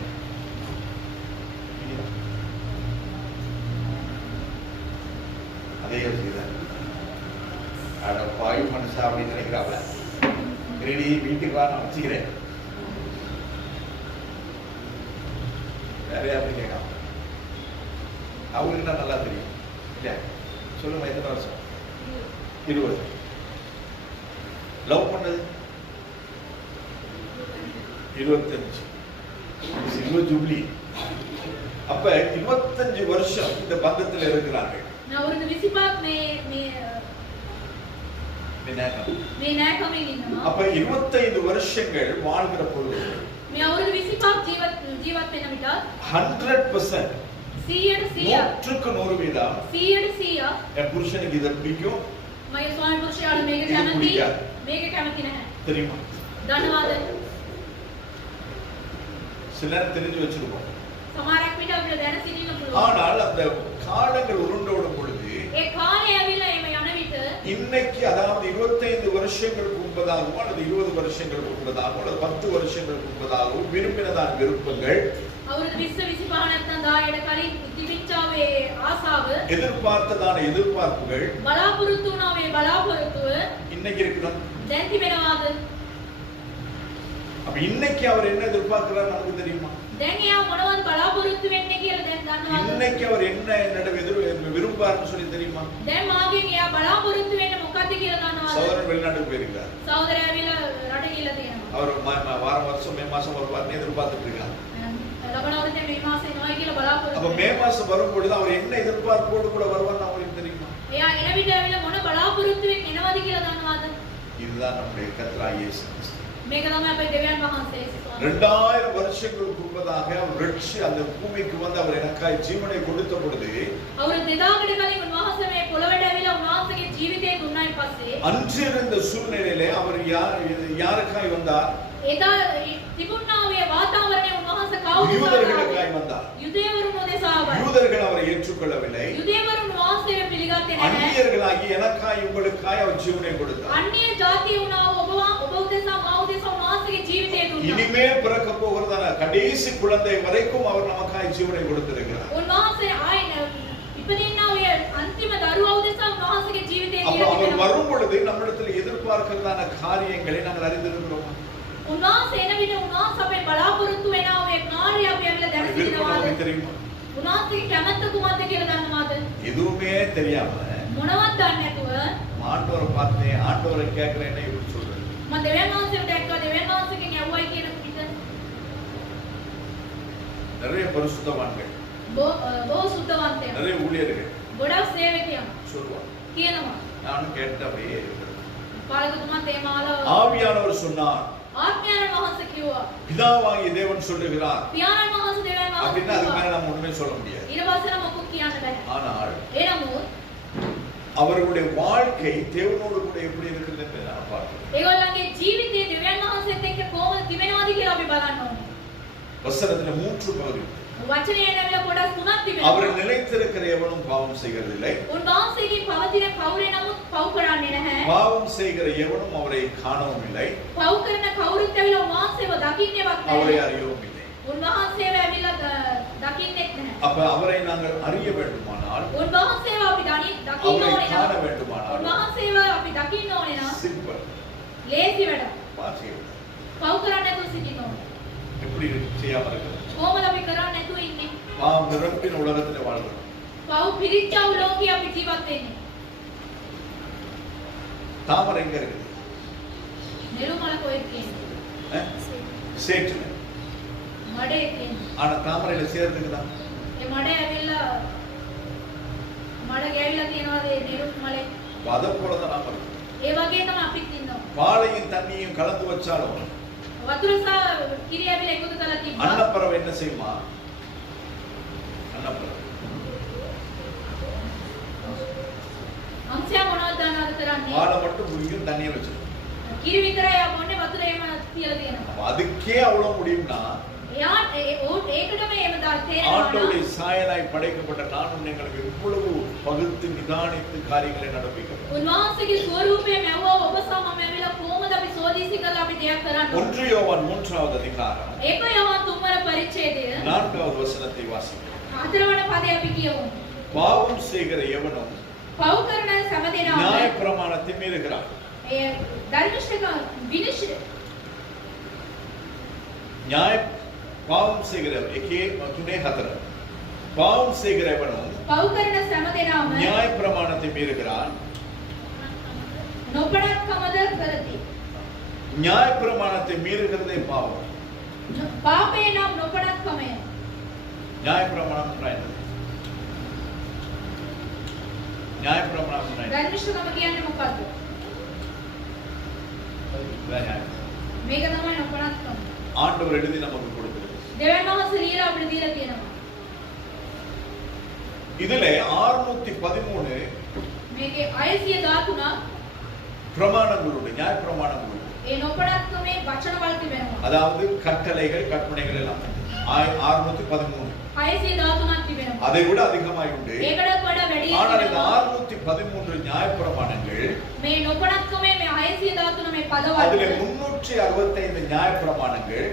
அதே யோசிக்கிறேன். பாய் மனுஷா அப்படின்னு நினைக்கிறாப்ல. ரெடி வீட்டுக்கு வா நான் வச்சுக்கிறேன். வேற யாரும் கேட்காம அவங்களுக்கு நான் நல்லா தெரியும் இல்லையா? சொல்லுங்க எத்தனை வருஷம்? 20. லவ் பண்ணது 25. Silver jubilee. அப்ப 25 வருஷம் இந்த பந்தத்தில் இருக்கிறாங்க. அப்ப 25 வருஷங்கள் வாழ்கிற பொழுது 100% 100% என் புருஷனுக்கு இதை பிடிக்கும் தெரியுமா? சில நேரம் தெரிஞ்சு வச்சிருக்கோம். ஆனால் அந்த காலங்கள் உருண்டோடும் பொழுது இன்னைக்கு அதாவது 25 வருஷங்களுக்கு முன்பதாகவும் அல்லது 20 வருஷங்களுக்கு முன்பதாகவும் அல்லது 10 வருஷங்களுக்கு முன்பதாகவும் விரும்பினதான விருப்பங்கள் எதிர்பார்த்ததான எதிர்பார்ப்புகள் இன்னைக்கு இருக்கணும். அப்ப இன்னைக்கு அவர் என்ன எதிர்பார்க்கிறார் நமக்கு தெரியுமா? இன்னைக்கு அவர் என்ன என்னிடம் விரும்பார்னு சொல்லி தெரியுமா? சகோதரன் வெளிநாட்டுக்கு போயிருக்கார். அவர் வாரம் வருஷம் மே மாசம் வருவார்னு எதிர்பார்த்துட்டு இருக்காங்க. ලබන අවුරුද්දේ මේ මාසේ එනවා කියලා அப்ப බලාපොරොත්තු மே වෙනවා. மாசம் வரும் பொழுது அவர் என்ன எதிர்பார்ப்போடு கூட வருவார்னு அவங்களுக்கு தெரியுமா? එයා එන විට ඇවිල්ලා මොන බලාපොරොත්තුවෙන් එනවද කියලා දන්නවද? இதுதான் நம்முடைய கர்த்தராகிய இயேசு கிறிஸ்து. මේක තමයි අපේ දෙවියන් වහන්සේ යේසුස් වහන්සේ. 2000 வருஷங்களுக்கு முன்பதாக அவர் ரட்சி அந்த பூமிக்கு வந்து அவர் எனக்காய் ஜீவனை கொடுத்த பொழுது අවුරුදු 2000කට කලින් උන්වහන්සේ මේ පොළොවට ඇවිල්ලා උන්වහන්සේගේ ජීවිතය දුන්නායින් පස්සේ அன்று இருந்த சூழ்நிலையிலே அவர் யாருக்காய் வந்தார்? එදා තිබුණා වූ වාතාවරණය උන්වහන්සේ කවුරුද? யூதர்களுக்காய் வந்தார். යුදෙවරුන් උදෙසා ආවා. யூதர்கள் அவரை ஏற்றுக்கொள்ளவில்லை. යුදෙවරුන් වහන්සේව පිළිගත්තේ නැහැ. அந்நியர்களாகி எனக்காய் உங்களுக்காய் அவர் ஜீவனை கொடுத்தார். අන්‍ය ජාතිය වුණා ඔබ උදෙසා මා උදෙසා උන්වහන්සේගේ ජීවිතය දුන්නා. இனிமேல் பிறக்க போகிறதான கடைசி குழந்தை வரைக்கும் அவர் நமக்காய் ஜீவனை கொடுத்திருக்கிறார். උන්වහන්සේ ආයෙ ඉපදින්නා වූ අන්තිම දරුවා උදෙසා උන්වහන්සේගේ ජීවිතය அப்ப දීලා அவர் තිබෙනවා. வரும் பொழுது நம்மிடத்தில் எதிர்பார்க்கிறதான காரியங்களை நாங்கள் அறிந்திருக்கிறோம். උන්වහන්සේ එන විට උන්වහන්සේ අපේ බලාපොරොත්තු වෙනා වූ කාර්යය අපි ඇවිල්ලා දැන සිටිනවාද? தெரியுமா? උන්වහන්සේගේ කැමැත්ත කුමක්ද කියලා දන්නවද? எதுவுமே தெரியாம මොනවත් දන්නේ නැතුව ஆண்டவரை பார்த்தேன், ஆண்டவரை கேட்கிறேன்னு இப்படி சொல்றது. මම දෙවියන් වහන්සේට දැක්කා දෙවියන් වහන්සේගෙන් ඇහුවයි කියන පිට நிறைய பரிசுத்தவான்கள், බොහෝ සුද්ධවන්තයෝ நிறைய ஊழியர்கள் ගොඩක් සේවකයන් சொல்லுவாங்க. කියනවා நானும் கேட்டு அப்படியே இருக்கிறேன். පාලකතුමා තේමාල ஆவியானவர் சொன்னார், ආඥාන වහන්සේ කිව්වා பிதாவாகிய தேவன் சொல்லுகிறார் පියාණන් වහන්සේ දෙවියන් அப்படின்னா වහන්සේ அதுக்கு කිව්වා மேல நம்ம ஒண்ணுமே சொல்ல முடியாது. ඊට පස්සේ නම් මොකක් කියන්න බෑ. ஆனால் එනමුත් அவர்களுடைய வாழ்க்கை தேவனோடு கூட எப்படி இருக்குது என்று நான் பார்க்கிறேன். ඒගොල්ලන්ගේ ජීවිතේ දෙවියන් වහන්සේත් එක්ක කොහොමද තිබෙනවද කියලා අපි බලන්න ඕනේ. வசனத்துல 3 பகுதி. වචනයේ නැවිලා කොටස් තුනක් அவரை තිබෙනවා. நிலைத்திருக்கிற எவனும் பாவம் செய்கிறதில்லை. උන්වහන්සේගේ පවතින කවුරේ නමුත් පව් කරන්නේ නැහැ. பாவம் செய்கிற எவனும் அவரை காணவும் இல்லை, පව් කරන කවුරුත් ඇවිල්ලා උන්වහන්සේව දකින්නේවත් அவரை නැහැ. அறியவும் இல்லை. උන්වහන්සේව ඇවිල්ලා දකින්නෙත් නැහැ. அப்ப அவரை நாங்கள் அறிய வேண்டுமானால், උන්වහන්සේව අපි දකින්න அவரை ඕනේ காண නම් வேண்டுமானால் උන්වහන්සේව අපි දකින්න ඕනේ නම් சிம்பிள் ලේසි වැඩ. வாசியம். පව් කරන්නේ නැතුව සිටින්න ඕනේ. எப்படி செய்யாம இருக்கிறது? කොහොමද අපි කරන්නේ නැතුව ඉන්නේ? பாவம் நிரம்பின உலகத்துல வாழ்கிறோம். පව් පිරිච්ච වූ ලෝකේ අපි ජීවත් වෙන්නේ. தாமரை எங்க இருக்குது? නිරුමල කොහෙද කියන්නේ? சேற்றுல. මඩේ කියන්නේ. ஆனா தாமரையில சேர்றதுக்கு தான். ඒ මඩේ ඇවිල්ලා මඩ ගෑවිලා තියනවාද ඒ නිරුමලේ? அத போலதான் நாம இருக்கோம். ඒ වගේ තමයි අපිත් ඉන්නවා. பாலையும் தண்ணியும் கலந்து வச்சாலும் වතුර සහ කිරි ඇවිල්ලා එකතු කරලා තිබ්බා. அன்னப்பறவை என்ன செய்யுமா? அன்னப்பறவை අංශය මොනවද දන්නවද කරන්නේ? பாலை மட்டும் குடிக்கும், தண்ணியை வச்சிருக்கும். කිරි විතරයි යා බොන්නේ වතුර එහෙම තියලා තියෙනවා. அப்ப அதுக்கே அவ்வளவு முடியும்னா එයා ඒකටම එහෙම තේරෙනවා. ஆண்டவருடைய சாயலாய் படைக்கப்பட்ட நானும் எங்களுக்கு எவ்வளவு பகுத்து நிதானித்து காரியங்களை நடப்பிக்கிறோம். උන්වහන්සේගේ ස්වරූපයේ මැවුවා ඔබ සමම ඇවිල්ලා කොහොමද අපි සෝදීසි කරලා අපි දෙයක් කරන්නේ? 1 யோவான் 3வது அதிகாரம் ඒක යවන තුන්වන පරිච්ඡේදය 4வது வசனத்தை வாசிக்கிறோம். හතරවන පදේ අපි කියමු. பாவம் செய்கிற எவனும் පව් කරන සෑම දෙනාම நியாயப்பிரமாணத்தை மீறுகிறான். ඒ ධර්මශේක විනිශ්චය பாவம் செய்கிறவன் எக்கே துணை ஹதர பாவம் செய்கிறவனும் පව් කරන සෑම දෙනාම நியாயப்பிரமாணத்தை மீறுகிறான். නොපඩක්කමද කරති. நியாயப்பிரமாணத்தை மீறுகிறதே பாவம். පාපේ නම් නොපඩක්කමය. நியாயப்பிரமாணம் என்றால் நியாயப்பிரமாணம் என்றால் ධර්මශේකම කියන්නේ මොකද්ද? මේක තමයි නොපඩක්කම. ஆண்டவர் எழுதி நமக்கு கொடுக்கிறது. දෙවියන් වහන්සේ ලියලා අපිට දීලා තියෙනවා. இதுல 613 මේකේ 613ක් பிரமாணங்களுடைய நியாயப்பிரமாணங்களுடைய ඒ නොපඩක්කමේ වචනවල තිබෙනවා. அதாவது கட்டளைகள் கற்பனைகள் எல்லாம் 613 613ක් තිබෙනවා. அதை விட அதிகமாய் உண்டு. ඒකටත් වඩා වැඩි ஆனால் இந்த තිබෙනවා. 613 நியாயப்பிரமாணங்கள் මේ නොපඩක්කමේ මේ 613 මේ அதிலே පදවල 365 நியாயப்பிரமாணங்கள்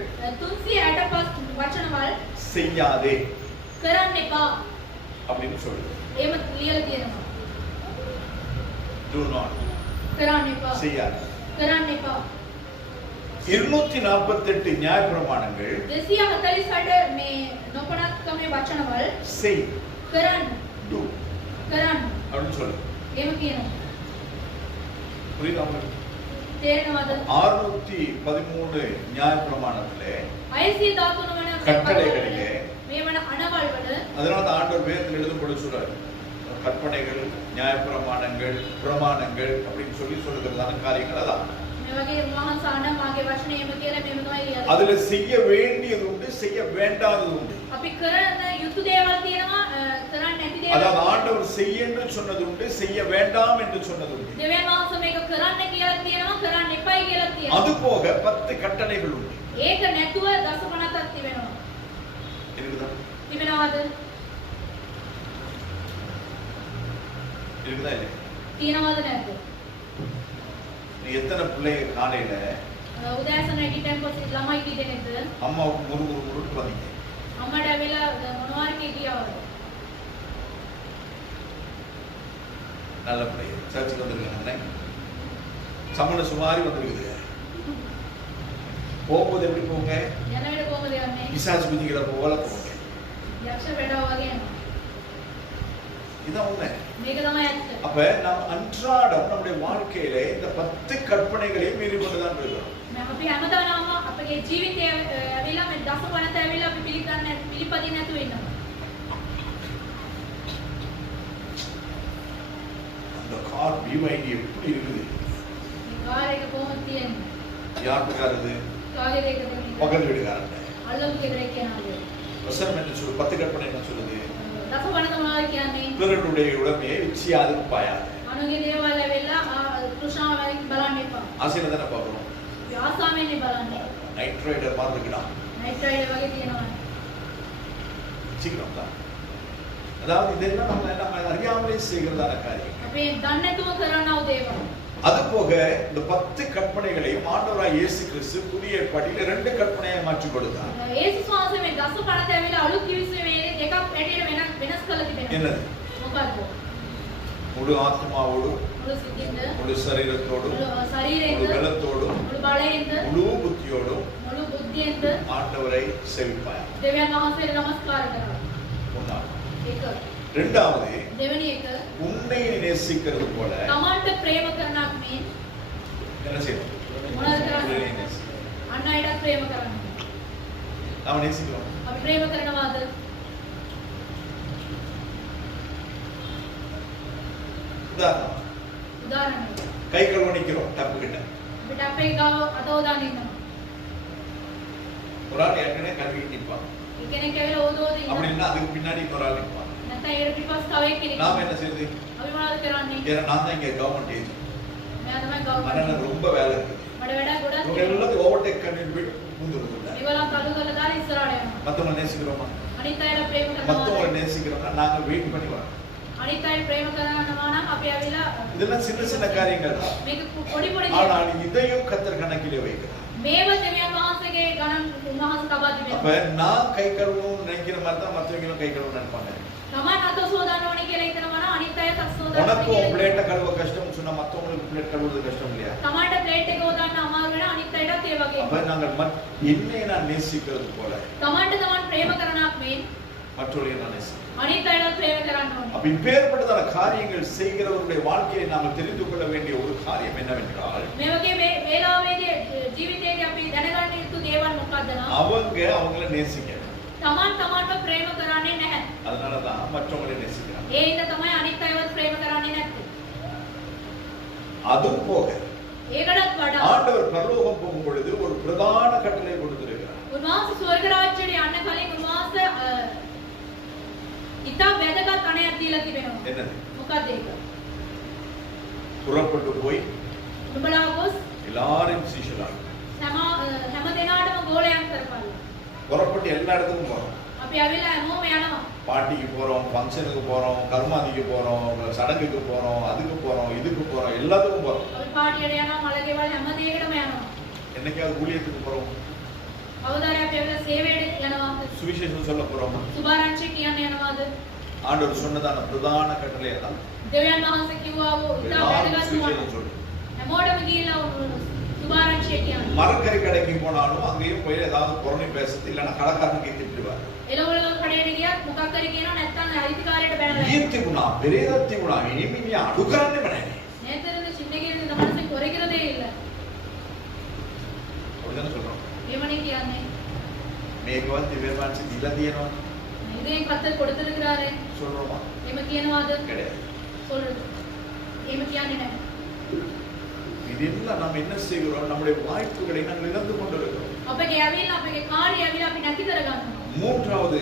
365 වචනවල செய்யாதே කරන්න එපා. அப்படின்னு சொல்லுது. එහෙම ලියලා තියෙනවා. do not කරන්න එපා. செய்யாதே. කරන්න එපා. 248 நியாயப்பிரமாணங்கள் 248 මේ නොපඩක්කමේ වචනවල செய் කරන්න do කරන්න அப்படின்னு சொல்லுது. එහෙම කියනවා. புரியுதா உங்களுக்கு? තේරෙනවද? 613 நியாயப்பிரமாணத்திலே 613 වන கட்டளைகளிலே මේ වන අනවල් වල அதனால தான் ஆண்டவர் வேதத்தில் எழுதும் பொழுது சொல்றாரு கற்பனைகள் நியாயப்பிரமாணங்கள் பிரமாணங்கள் அப்படின்னு சொல்லி சொல்லுகிறதான காரியங்கள் அதான் මේ වගේ උන්වහන්සේ අනමාගේ වචනයම කියලා මෙහෙම තමයි ලියලා. அதுல செய்ய வேண்டியது உண்டு செய்ய வேண்டாதது உண்டு. අපි කරන යුතු දේවල් තියෙනවා කරන්න නැති දේවල්. அதாவது ஆண்டவர் செய்ய என்று சொன்னது உண்டு செய்ய வேண்டாம் என்று சொன்னது உண்டு. දෙවියන් වහන්සේ මේක කරන්න කියලා තියෙනවා කරන්න එපයි කියලා තියෙනවා. அது போக 10 கட்டளைகள் உண்டு. ඒක නැතුව දසපනතක් තිබෙනවා. இருக்குதா? තිබෙනවද? இருக்குதா இல்லையா? තියෙනවද නැද්ද? நீ எத்தனை பிள்ளைங்க காலையில උදෑසන නැගිටින් පස්සේ ළමයි කිදෙනෙක්ද? அம்மாவுக்கு முறுமுறுட்டு வந்தீங்க. අම්මට ඇවිල්ලා මොනවාරි කිව්වවද? நல்ல பிள்ளைங்க சர்ச்சுக்கு வந்திருக்காங்க. சமண சுமாரி வந்திருக்குது. போகும்போது எப்படி போங்க? යන වෙලේ කොහමද යන්නේ? பிசாசு குதிக்கிற போல போங்க. යක්ෂ වැඩව වගේ යනවා. இதான் உண்மை. මේක තමයි ඇත්ත. அப்ப நாம் அன்றாடம் நம்முடைய வாழ்க்கையில இந்த 10 கற்பனைகளையும் மீறி கொண்டுதான் இருக்கிறோம். අපි හැමදාම අපගේ ජීවිතය ඇවිල්ලා මේ දසපනත ඇවිල්ලා අපි පිළිපදින්න නැතුව ඉන්නවා. அந்த கார் BYD எப்படி இருக்குது? මේ කාර් එක කොහොමද තියෙන්නේ? யாருக்கு காருது? කාගේ දෙයකද මේ? பக்கத்து வீட்டுக்காரன். අල්ලමු කියලා කියනවා. வசனம் என்ன சொல்லு? 10 கற்பனை என்ன சொல்லுது? දසපනත මොනවද කියන්නේ? பிறருடைய உடமையை விச்சியாது பாயாது. අනුගේ දේවල් ඇවිල්ලා තෘෂ්ණාවෙන් බලන්න එපා. ஆசையில தானே பார்க்கணும். ආසාවෙන් බලන්න. நைட் ரைடர் மாதிரி இருக்கணும். නයිට් රයිඩර් වගේ තියෙනවා. சீக்கிரம் தான். அதாவது இதெல்லாம் நம்ம அறியாமலே செய்கிறதான காரியம். අපි දන්නේ නැතුව කරනව දේවල්. அது போக இந்த 10 கற்பனைகளையும் ஆண்டவராய் இயேசு கிறிஸ்து புதிய ஏற்பாட்டில் 2 கற்பனையை மாற்றி கொடுத்தார். යේසුස් වහන්සේ මේ දසපනත ඇවිල්ලා අලුත් කිවිසුමේ දෙකක් ඇටියට වෙනස් කළා තිබෙනවා. என்னது? මොකද්ද? முழு ஆத்மாவோடு මුළු සිතින්ද, முழு சரீரத்தோடும் මුළු ශරීරයෙන්ද, முழு பலத்தோடும் මුළු බලයෙන්ද, முழு புத்தியோடும் මුළු බුද්ධියෙන්ද ஆண்டவரை சேவிப்பாய். දෙවියන් වහන්සේට නමස්කාර කරනවා. ஒன்றாவது. ඒක. இரண்டாவது, දෙවෙනි එක உன்னை நேசிக்கிறது போல තමන්ට ප්‍රේම කරනක් මේ என்ன செய்யணும்? මොනවද කරන්නේ? உன்னை நேசி. අන් අයටත් ප්‍රේම කරන්න. நாம் நேசிக்கிறோம். අපි ප්‍රේම කරනවාද? உதாரணம், උදාහරණයක්. கை கழுவ நிக்கிறோம் டப்பு கிட்ட. අපිට අපේ ගාව අතෝදාන්න ඉන්නවා. ஒரு ஆள் ஏற்கனவே கழுவி நிற்பான். කෙනෙක් ඇවිල්ලා ඕදෝද ඉන්නවා. அப்படின்னா அதுக்கு பின்னாடி இன்னொரு ஆள் நிற்பான். නැත්නම් ඒකට පිටපස්ස තව එක්කෙනෙක්. நாம என்ன செய்யுது? අපි මොනවද කරන්නේ? ஏன்னா நான் தான் இங்க கவர்மெண்ட் ஏஜ். මෙයා තමයි ஆனா ගවර්න්මන්ට්. எனக்கு ரொம்ப வேலை இருக்குது. මඩ වැඩ ගොඩක් இவங்க තියෙනවා. எல்லாத்தையும் ஓவர்டேக் பண்ணிட்டு போய் முந்துருது. ඒගොල්ලන් කළු කරලා දාලා ඉස්සරහට යනවා. மத்தவங்க நேசிக்கிறோமா? අනිත් අයලා ප්‍රේම மத்தவங்க කරනවා. நேசிக்கிறோம்னா நாங்க வெயிட் பண்ணி வரோம். අනිත් අය ප්‍රේම කරනවා නම් අපි ඇවිල්ලා இதெல்லாம் சின்ன சின்ன காரியங்கள் தான். මේක පොඩි පොඩි දේවල්. ஆனால் இதையும் கர்த்தர் கணக்கிலே வைக்கிறார். මේව දෙවියන් වහන්සේගේ ගණන් උන්වහන්සේ තබා அப்ப තිබෙනවා. நான் கை கழுவணும்னு நினைக்கிற மாதிரி தான் மத்தவங்களும் கை கழுவணும்னு நினைப்பாங்க. තමන් අත සෝදන්න ඕනේ කියලා හිතනවා නම් අනිත් අයත් අත සෝදන්න உனக்கு ඕනේ உன் කියලා. பிளேட்டை கழுவ கஷ்டம்னு சொன்னா மத்தவங்களுக்கு பிளேட் கழுவுறது கஷ்டம் இல்லையா? තමන්ට ප්ලේට් එක හොදන්න අමාරු වෙන අනිත් අයටත් ඒ වගේ. அப்ப நாங்கள் என்னை நான் நேசிக்கிறது போல තමන්ට තමන් ප්‍රේම කරනක් මේ மற்றவர்களை நான் நேசிக்கிறேன். අනිත් අයටත් ප්‍රේම කරන්න ඕනේ. அப்ப இப்பேற்பட்டதான காரியங்கள் செய்கிறவருடைய வாழ்க்கையை நாம் தெரிந்து கொள்ள வேண்டிய ஒரு காரியம் என்னவென்றால் මේ වගේ වේලාවේදී ජීවිතේදී අපි දැනගන්න යුතු දේවල් මොකක්ද නම් அவங்க அவங்கள நேசிக்கணும். තමන් තමන්ව ප්‍රේම කරන්නේ නැහැ. அதனாலதான் மற்றவங்களை நேசிக்கிறாங்க. ඒ හින්දා තමයි අනිත් අයවත් ප්‍රේම කරන්නේ නැත්තේ. அதுவும் போக ඒකටත් වඩා ஆண்டவர் பரலோகம் போகும் பொழுது ஒரு பிரதான கட்டளை கொடுத்திருக்கிறார். උන්වහන්සේ ස්වර්ග රාජ්‍යයට යන්න කලින් උන්වහන්සේ ඉතා වැදගත් අණයක් දීලා තිබෙනවා. என்னது? මොකක්ද ඒක? புறப்பட்டு போய் නුඹලා ගොස් எல்லாரும் சீஷராக හැම දෙනාටම ගෝලයන් කරපල්ලා. புறப்பட்டு எல்லா இடத்துக்கும் போறோம். අපි ඇවිල්ලා හැමෝම යනවා. பாட்டிக்கு போறோம், ஃபங்க்ஷனுக்கு போறோம், கர்மாதிக்கு போறோம், சடங்குக்கு போறோம், அதுக்கு போறோம், இதுக்கு போறோம், எல்லாத்துக்கும் போறோம். අපි පාටියට යනවා, මලකේවල් හැම දෙයකටම යනවා. என்னைக்காவது ஊழியத்துக்கு போறோம், කවදාද අපි ඇවිල්ලා සේවයට යනවා. சுவிசேஷம் சொல்ல போறோமா? සුභාරංචි කියන්න යනවාද? ஆண்டவர் சொன்னதான பிரதான கட்டளை அதான். දෙවියන් වහන්සේ කිව්වා වූ ඉතා எல்லாரும் වැදගත් சுவிசேஷம் වූ சொல்லு. හැමෝටම ගිහිල්ලා සුභාරංචිය කියන්න. மரக்கறி கடைக்கு போனாலும் அங்கேயும் போய் ஏதாவது புறணி பேசுறது இல்லைன்னா கடைக்காரனுக்கு திட்டுவார். එළවලු කඩේට ගියත් මොකක් හරි කියනවා නැත්නම් අයිතිකාරයට බැනලා. ඊර්තිුණා, පෙරේදත්තිුණා, එනිමිනිය අඩු කරන්න බෑ. நேத்திருந்து சின்னகிருந்து இந்த மனசை குறைக்கிறதே இல்ல. அப்படிதானே சொல்றோம். එමනේ කියන්නේ. මේකවත් දිව්‍යමාංශ දීලා තියෙනවා இதே கர்த்தர் கொடுத்திருக்கிறாரே. சொல்றோமா? එම කියනවාද? கிடையாது. சொல்றது. එම කියන්නේ නැහැ. இதெல்லாம் நாம் என்ன செய்கிறோம்? நம்முடைய வாய்ப்புகளை நாங்கள் இழந்து கொண்டிருக்கிறோம். අපගේ ඇවිල්ලා අපගේ කාර්යය ඇවිල්ලා අපි නැති කරගන්නවා. மூன்றாவது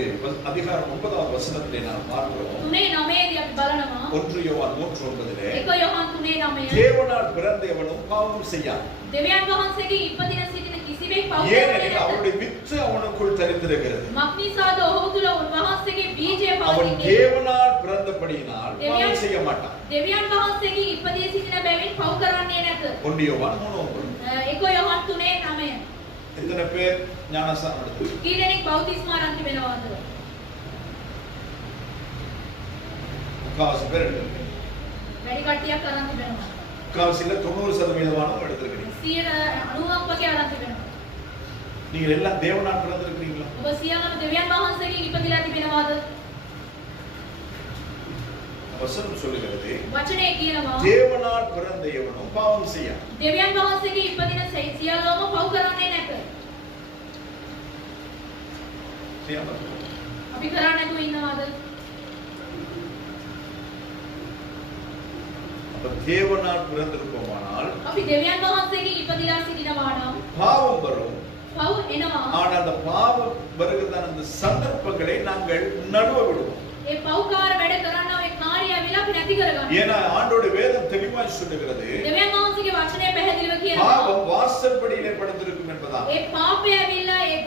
அதிகாரம் 9வது வசனத்திலே நாம் பார்க்கிறோம். 3:9දී අපි බලනවා. 1 யோவான் 3:9 1 யோவான் 3:9 தேவனால் பிறந்தவனும் பாவம் செய்யான். දෙවියන් වහන්සේගේ ඉපදින සිටින කිසිවෙක් පව් කරන්නේ ஏனெனில் නැත. அவருடைய வித்து அவனுக்குள் தரித்திருக்கிறது. මක්නිසාද ඔහු තුල උන්වහන්සේගේ බීජය அவன் පවතින්නේ. தேவனால் பிறந்தபடியினால் பாவம் செய்ய மாட்டான். දෙවියන් වහන්සේගේ ඉපදී සිටින බැවින් පව් කරන්නේ නැත. 1 யோவான் 3:9 1 யோவான் 3:9 எத்தனை பேர் ஞானஸ்நானம் எடுத்து කී දෙනෙක් බෞතිස්ම ආරම්භ වෙනවද? முக்காவாசி பேர் எடுத்து වැඩි කට්ටියක් ආරම්භ වෙනවා. முக்காவாசியில் 90% எடுத்திருக்கிறீங்க. 90ක් වගේ ආරම්භ වෙනවා. நீங்கள் எல்லாம் தேவனால் பிறந்திருக்கிறீங்களா? ඔබ සියල්ලම දෙවියන් වහන්සේගෙන් ඉපදිලා තිබෙනවද? வசனம் சொல்லுகிறது වචනේ කියනවා தேவனால் பிறந்த எவனும் பாவம் செய்யான். දෙවියන් වහන්සේගේ ඉපදින සියල්ලම පව් කරන්නේ නැත. செய்யாமல் අපි කරන්නේ නැතුව ඉන්නවද? அப்ப தேவனால் பிறந்திருப்போமானால் අපි දෙවියන් වහන්සේගෙන් ඉපදිලා සිටිනවා නම් பாவம் வரும். පව් එනවා. ஆனால் அந்த பாவம் வருகிறதான அந்த சந்தர்ப்பங்களை நாங்கள் நடுவ விடுவோம். ඒ පව්කාර වැඩ කරන්න ඔය කාර්යය ඇවිල්ලා අපි නැති කරගන්නවා. ஏன்னா ஆண்டோட வேதம் தெளிவாய் சொல்லுகிறது දෙවියන් වහන්සේගේ වචනේ පැහැදිලිව කියනවා. பாவம் வாசற்படியிலே படுத்திருக்கும் என்பதான். ඒ පාපය ඇවිල්ලා ඒ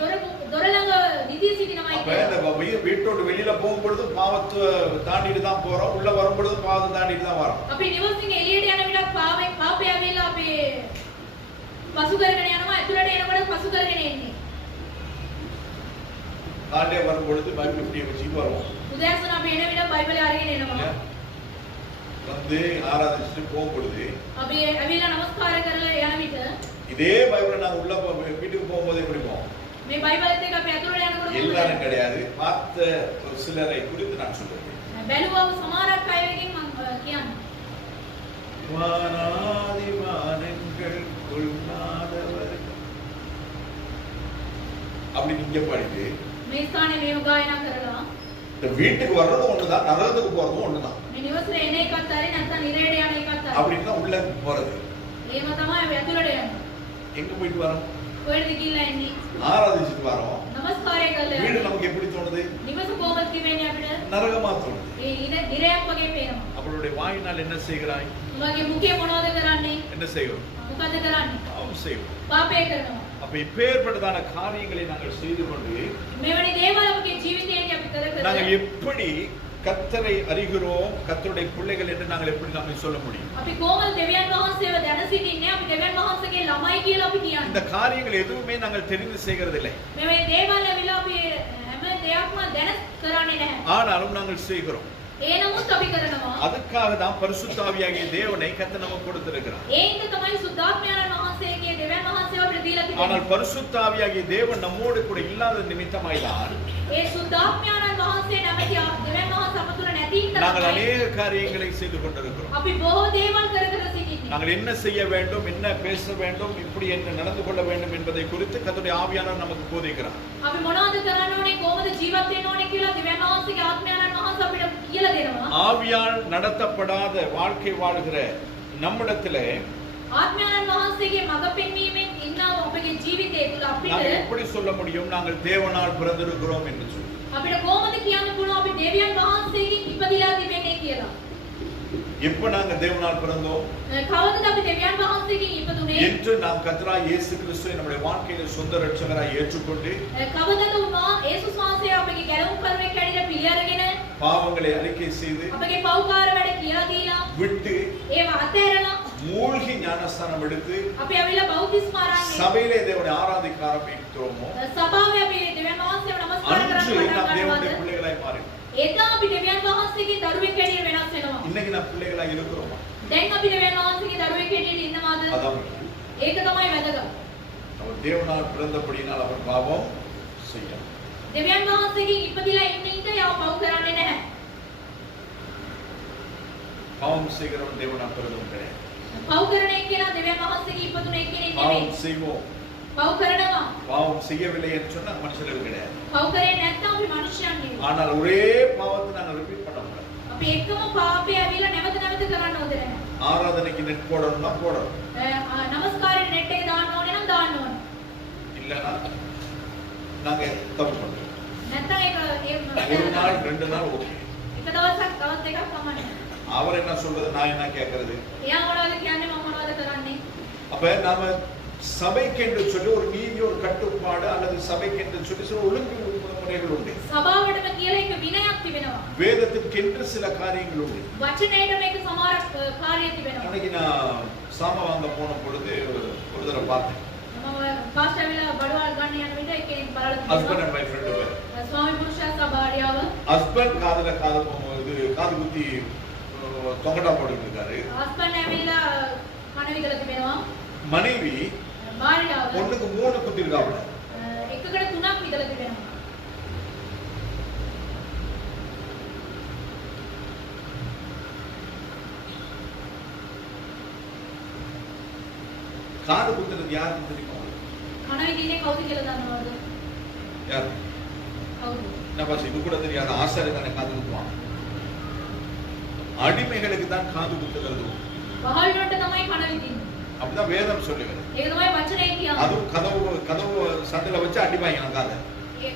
දොර ළඟ නිදි සිටිනවායි அப்ப කියනවා. இந்த வீட்டோட வெளியில போகும்பொழுது பாவத்தை தாண்டிட்டு தான் போறோம், உள்ள வரும்பொழுது பாவத்தை தாண்டிட்டு தான் வரோம். අපි නිවසින් එළියට යන විට පාපය ඇවිල්ලා අපි පසු කරගෙන යනවා, ඇතුළට එනකොට පසු කරගෙන එන්නේ. தாண்டே வரும்பொழுது பைபிள் இப்படியே வச்சு வருவோம். උදෑසන අපි එන විට බයිබලය අරගෙන එනවා. வந்து ஆராதிச்சுட்டு போகும்பொழுது අපි ඇවිල්ලා නමස්කාර කරලා යන විට இதே பைபிளை நாங்க உள்ள வீட்டுக்கு போகும்போது எப்படி போவோம்? මේ බයිබලෙත් එක්ක අපි ඇතුළට යනකොට எல்லாரும் கிடையாது, பார்த்த ஒரு சிலரை குறித்து நான் சொல்றேன். බැලුවව සමහරක් අයගෙන් මම කියන්නේ. வானாதி வானங்கள் கொள்ளாதவர் அப்படி நீங்க பாடிட்டு මේ ස්ථානේ මේව ගායනා කරලා இந்த வீட்டுக்கு வர்றதும் ஒண்ணுதான், நரகத்துக்கு போறதும் ஒண்ணுதான். මේ නිවසේ එන එකත් හරි නැත්නම් නිරේට යන එකත් හරි. அப்படின்னு தான் உள்ள போறது. ඒව තමයි අපි ඇතුළට යන්නේ. எங்க போயிட்டு வரோம்? කොහෙද ගිහිල්ලා එන්නේ? ஆராதிச்சுட்டு வரோம். නමස්කාරය කරලා வீடு යන්නේ. நமக்கு எப்படி தோணுது? නිවස කොහොමද තිබෙන්නේ අපිට? நரகமா தோணுது. ඒ නිරයක් වගේ පේනවා. அவளுடைய வாயினால் என்ன செய்கிறாய்? උඹගේ මුඛය මොනවද කරන්නේ? என்ன செய்கிறோம்? මොකද කරන්නේ? பாவம் செய்வோம். පාපය කරනවා. அப்ப இப்பேற்பட்டதான காரியங்களை நாங்கள் செய்து கொண்டு මෙවැනි දේවල් අපගේ ජීවිතයේදී අපි කර நாங்கள் எப்படி கர்த்தரை அறிகிறோம், கர்த்தருடைய பிள்ளைகள் என்று நாங்கள் எப்படி நம்மை சொல்ல முடியும்? අපි කොහොමද දෙවියන් වහන්සේව දැන සිටින්නේ? අපි දෙවියන් වහන්සේගේ ළමයි කියලා අපි කියන්නේ. இந்த காரியங்கள் எதுவுமே நாங்கள் தெரிந்து செய்கிறதில்லை. මෙවැනි දේවල් ඇවිල්ලා අපි හැම දෙයක්ම දැන කරන්නේ නැහැ. ஆனாலும் நாங்கள் செய்கிறோம். ඒ නමුත් අපි කරනවා. அதுக்காக தான் பரிசுத்த ஆவியாகிய தேவனை கர்த்தர் நமக்கு கொடுத்திருக்கிறார். ඒකින්ද තමයි සුද්ධාත්මයන් වහන්සේගේ දෙවියන් වහන්සේව අපිට දීලා ஆனால் තිබෙන්නේ. பரிசுத்த ஆவியாகிய தேவன் நம்மோடு கூட இல்லாத நிமித்தமாய் தான் ඒ සුද්ධාත්මයන් වහන්සේ නැමැති දෙවියන් වහන්සේ අප තුළ නැති நாங்கள் හින්දා அநேக காரியங்களை செய்து கொண்டிருக்கிறோம். අපි බොහෝ දේවල් කර සිටින්නේ. நாங்கள் என்ன செய்ய வேண்டும், என்ன பேச வேண்டும், இப்படி என்ன நடந்து கொள்ள வேண்டும் என்பதை குறித்து கர்த்தருடைய ஆவியானவர் நமக்கு போதிக்கிறார். අපි මොනවද කරන්න ඕනේ, කොහොමද ජීවත් වෙන්න ඕනේ කියලා දෙවියන් වහන්සේගේ ආත්මයන් වහන්සේ අපිට කියලා දෙනවා. ஆவியால் நடத்தப்படாத வாழ்க்கை வாழ்கிற நம்மிடத்திலே ආත්මයන් වහන්සේගේ මඟ පෙන්වීමෙන් ඉන්නව අපගේ ජීවිතය තුළ நாங்கள் අපිට எப்படி சொல்ல முடியும் நாங்கள் தேவனால் பிறந்திருக்கிறோம் என்று சொல்லி? අපිට කොහොමද කියන්න පුළුවන් අපි දෙවියන් වහන්සේගෙන් ඉපදිලා තිබෙන්නේ කියලා? எப்ப நாங்க தேவனால் பிறந்தோம் කවදද අපි දෙවියන් වහන්සේගෙන් ඉපදුනේ? என்று நாம் கர்த்தராகிய இயேசு கிறிஸ்துவை நம்முடைய வாழ்க்கையில சொந்த இரட்சகராய் ஏற்றுக்கொண்டு කවදද උනා යේසුස් වහන්සේ අපගේ ගැලවුම් කරුවෙක් හැටියට පිළි අරගෙන பாவங்களை அறிக்கை செய்து අපගේ පව්කාර වැඩ කියලා දීලා விட்டு ඒව අතහැරලා மூழ்கி ஞானஸ்தானம் எடுத்து අපි ඇවිල්ලා බෞද්ධිස්ම ආරම්භ சபையிலே தேவனை ஆராதிக்க ஆரம்பிக்கிறோமோ සභාවේ අපි දෙවියන් වහන්සේව නමස්කාර அன்று කරන්න நாம் පටන් தேவனுடைய ගන්නවාද? பிள்ளைகளாய் மாறி එදා අපි දෙවියන් වහන්සේගේ දරුවෙක් හැටියට වෙනස් වෙනවා. இன்னைக்கு நாம் பிள்ளைகளாய் இருக்கிறோமா? දැන් අපි දෙවියන් වහන්සේගේ දරුවෙක් හැටියට ඉන්නවාද? அதான் ඒක තමයි වැදගත්. அவர் தேவனால் பிறந்தபடியினால் அவர் பாவம் செய்யார். දෙවියන් වහන්සේගෙන් ඉපදිලා ඉන්න ඉඳ යා පව් කරන්නේ නැහැ. பாவம் செய்கிறவன் தேவனால் பிறந்தவன் கிடையாது. පව් කරන එක්කෙනා දෙවියන් වහන්සේගේ ඉපදුන එක්කෙනෙක් பாவம் නෙවෙයි. செய்வோம், පව් කරනවා. பாவம் செய்யவில்லை என்று சொன்னா மனுஷர்கள் கிடையாது. පව් කරේ නැත්නම් අපි මනුෂ්‍යයන් නෙවෙයි. ஆனால் ஒரே பாவத்தை நாங்கள் ரிப்பீட் பண்ண முடியாது. අපි එකම පාපය ඇවිල්ලා නැවත නැවත කරන්න ඕනේ නැහැ. ஆராதனைக்கு நெட் போடணும்னா போடணும். නමස්කාරේ net එක දාන්න ඕනේ නම් දාන්න ඕනේ. இல்லனா நாங்க தப்பு பண்றோம். නැත්නම් ඒක ஒரு நாள் ரெண்டு நாள் ஓகே. එක දවසක් තවත් එකක් කමන්නේ. அவர் என்ன சொல்றது நான் என்ன கேக்குறது? එයා මොනවද කියන්නේ මම මොනවද කරන්නේ? அப்ப நாம சபைக்கென்று சொல்லி ஒரு நீதி ஒரு கட்டுப்பாடு அல்லது சபைக்கென்று சொல்லி சில ஒழுங்கு முறைகள் உண்டு. සභාවටම කියලා එක විනයක් තිබෙනවා. வேதத்திற்கென்று சில காரியங்கள் உண்டு. වචනයට මේක සමහර කාර්ය තිබෙනවා. அன்னைக்கு நான் சாம வாங்க போன பொழுது ஒரு தடவை பார்த்தேன். මම පාස්ටර් වෙලා බඩවල් ගන්න යන විට එකෙන් බලලා ஹஸ்பண்ட் அண்ட் வைஃப் ரெண்டு பேர். ස්වාමි පුරුෂයා සහ භාර්යාව. ஹஸ்பண்ட் காது குத்தி தொங்கட்டா போட்டுட்டு இருக்காரு. හස්බන්ඩ් ඇවිල්ලා කන විදලා තිබෙනවා. மனைவி භාර්යාව ஒண்ணுக்கு 3 குத்தி இருக்காப்ல. එකකට 3ක් විදලා තිබෙනවා. காது குத்துறது யாருக்கு தெரியுமா? කන විදිනේ කවුද කියලා දන්නවද? யார்? කවුද? நான் பாஸ் இது கூட தெரியாத ஆசாரி தானே காது குத்துவான். அடிமைகளுக்கு தான் காது குத்துறது. වහල්වලට තමයි කන විදින්නේ. அப்படிதான் வேதம் சொல்லுகிறது. ඒක තමයි වචනේ කියන්නේ. அது கதவு சந்தில வச்சு அடிப்பாங்க காதை. ඒ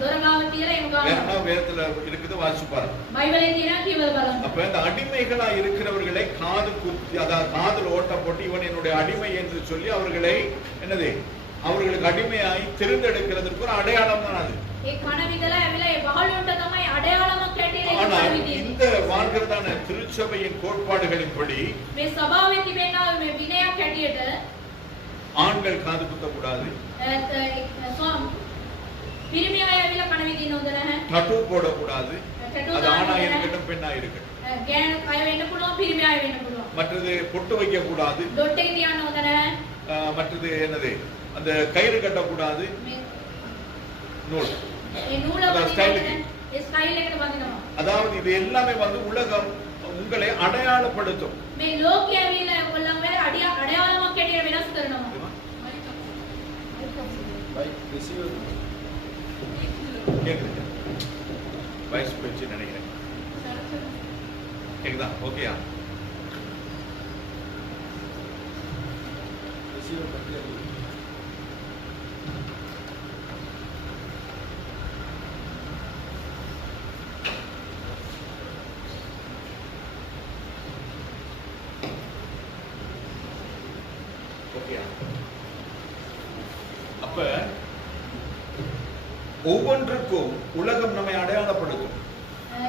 දොර ගාව තියලා එහෙම ගානවා. வேறனா வேதத்துல இருக்குது வாசிச்சு பாருங்க. බයිබලේ තියෙනවා කියවලා බලන්න. அப்ப இந்த அடிமைகளா இருக்கிறவர்களை காது குத்தி அதாவது காதுல ஓட்ட போட்டு இவன் என்னுடைய அடிமை என்று சொல்லி அவர்களை என்னது அவர்களுக்கு அடிமையாய் தெரிந்தெடுக்கிறதுக்கு ஒரு அடையாளம் தான் அது. ඒ කන විදලා ඇවිල්ලා ඒ වහල්වලට තමයි අடையாளමක් ඇටියෙ ඒක ஆனால் විදින්නේ. இந்த வாழ்கிறதான திருச்சபையின் கோட்பாடுகளின்படி මේ සභාවේ තිබෙනා මේ විනයක් ඇටියට ஆண்கள் காது குத்தக்கூடாது, පිරිමි අය ඇවිල්ලා කන විදින්න හොඳ නැහැ. டட்டு போடக்கூடாது. ටැටූ அது දාන්න ஆணா හොඳ இருக்கட்டும் பெண்ணா இருக்கட்டும். නැහැ. ගෑනු අය වෙන්න පුළුවන් පිරිමි අය වෙන්න පුළුවන්. மற்றது பொட்டு வைக்க கூடாது. ඩොට් එක තියන්න හොඳ නැහැ. மற்றது என்னது அந்த கயிறு கட்டக்கூடாது. මේ நூல் ඒ නූල அதான் වදින්න style. ඒ ස්ටයිල් එකට වදිනවා. அதாவது இது எல்லாமே உலகம் உங்களை அடையாளப்படுத்தும். මේ ලෝකයේ ඇවිල්ලා ඔයගොල්ලන් වෙල අடையாளමක් ඇටියට වෙනස් කරනවා. கேக்குது வயசு போச்சு நினைக்கிறேன். கேக்குதா? ஓகேயா? ஓகேயா? அப்ப ஒவ்வொன்றுக்கும் உலகம் நம்மை அடையாளப்படுத்தும்.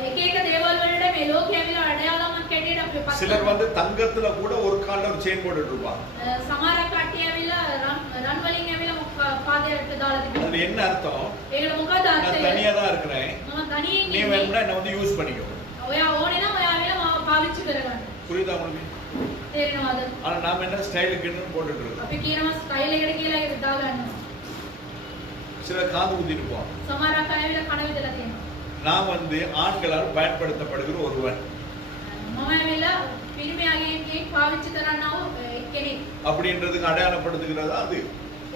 එක එක දේවල් වලට මේ ලෝකයේ ඇවිල්ලා අடையாளමක් ඇටියට අපි පත් சிலர் தங்கத்துல கூட ஒரு கால்ல ஒரு செயின் போட்டுட்டு இருப்பாங்க. සමහර කට්ටිය ඇවිල්ලා රන් වලින් ඇවිල්ලා පාදයට දාලා තිබෙනවා. அது என்ன அர்த்தம்? ඒකට මොකද நான் අර්ථය? தனியா தான் இருக்கிறேன். මම තනියෙන් நீ ඉන්නේ. வேணும்னா என்ன யூஸ் பண்ணிக்கோ. ඔයා ඕනේ නම් ඔයා ඇවිල්ලා මාව පාවිච්චි කරගන්න. புரியுதா உங்களுக்கு? තේරෙනවද? ஆனா நாம என்ன ஸ்டைலுக்குன்னு போட்டுட்டு இருக்கோம். අපි කියනවා ස්ටයිල් එකට කියලා ඒක දාගන්නවා. சிலர் காது குத்திட்டு போவாங்க. සමහර අය ඇවිල්ලා කන විදලා තියෙනවා. நான் ஆண்களால் பயன்படுத்தப்படுகிற ஒருவன். මම ඇවිල්ලා පිරිමි අයගෙන් පාවිච්චි කරන්නව කෙනෙක්. அப்படின்றதுக்கு அடையாளப்படுத்துகிறதா அது?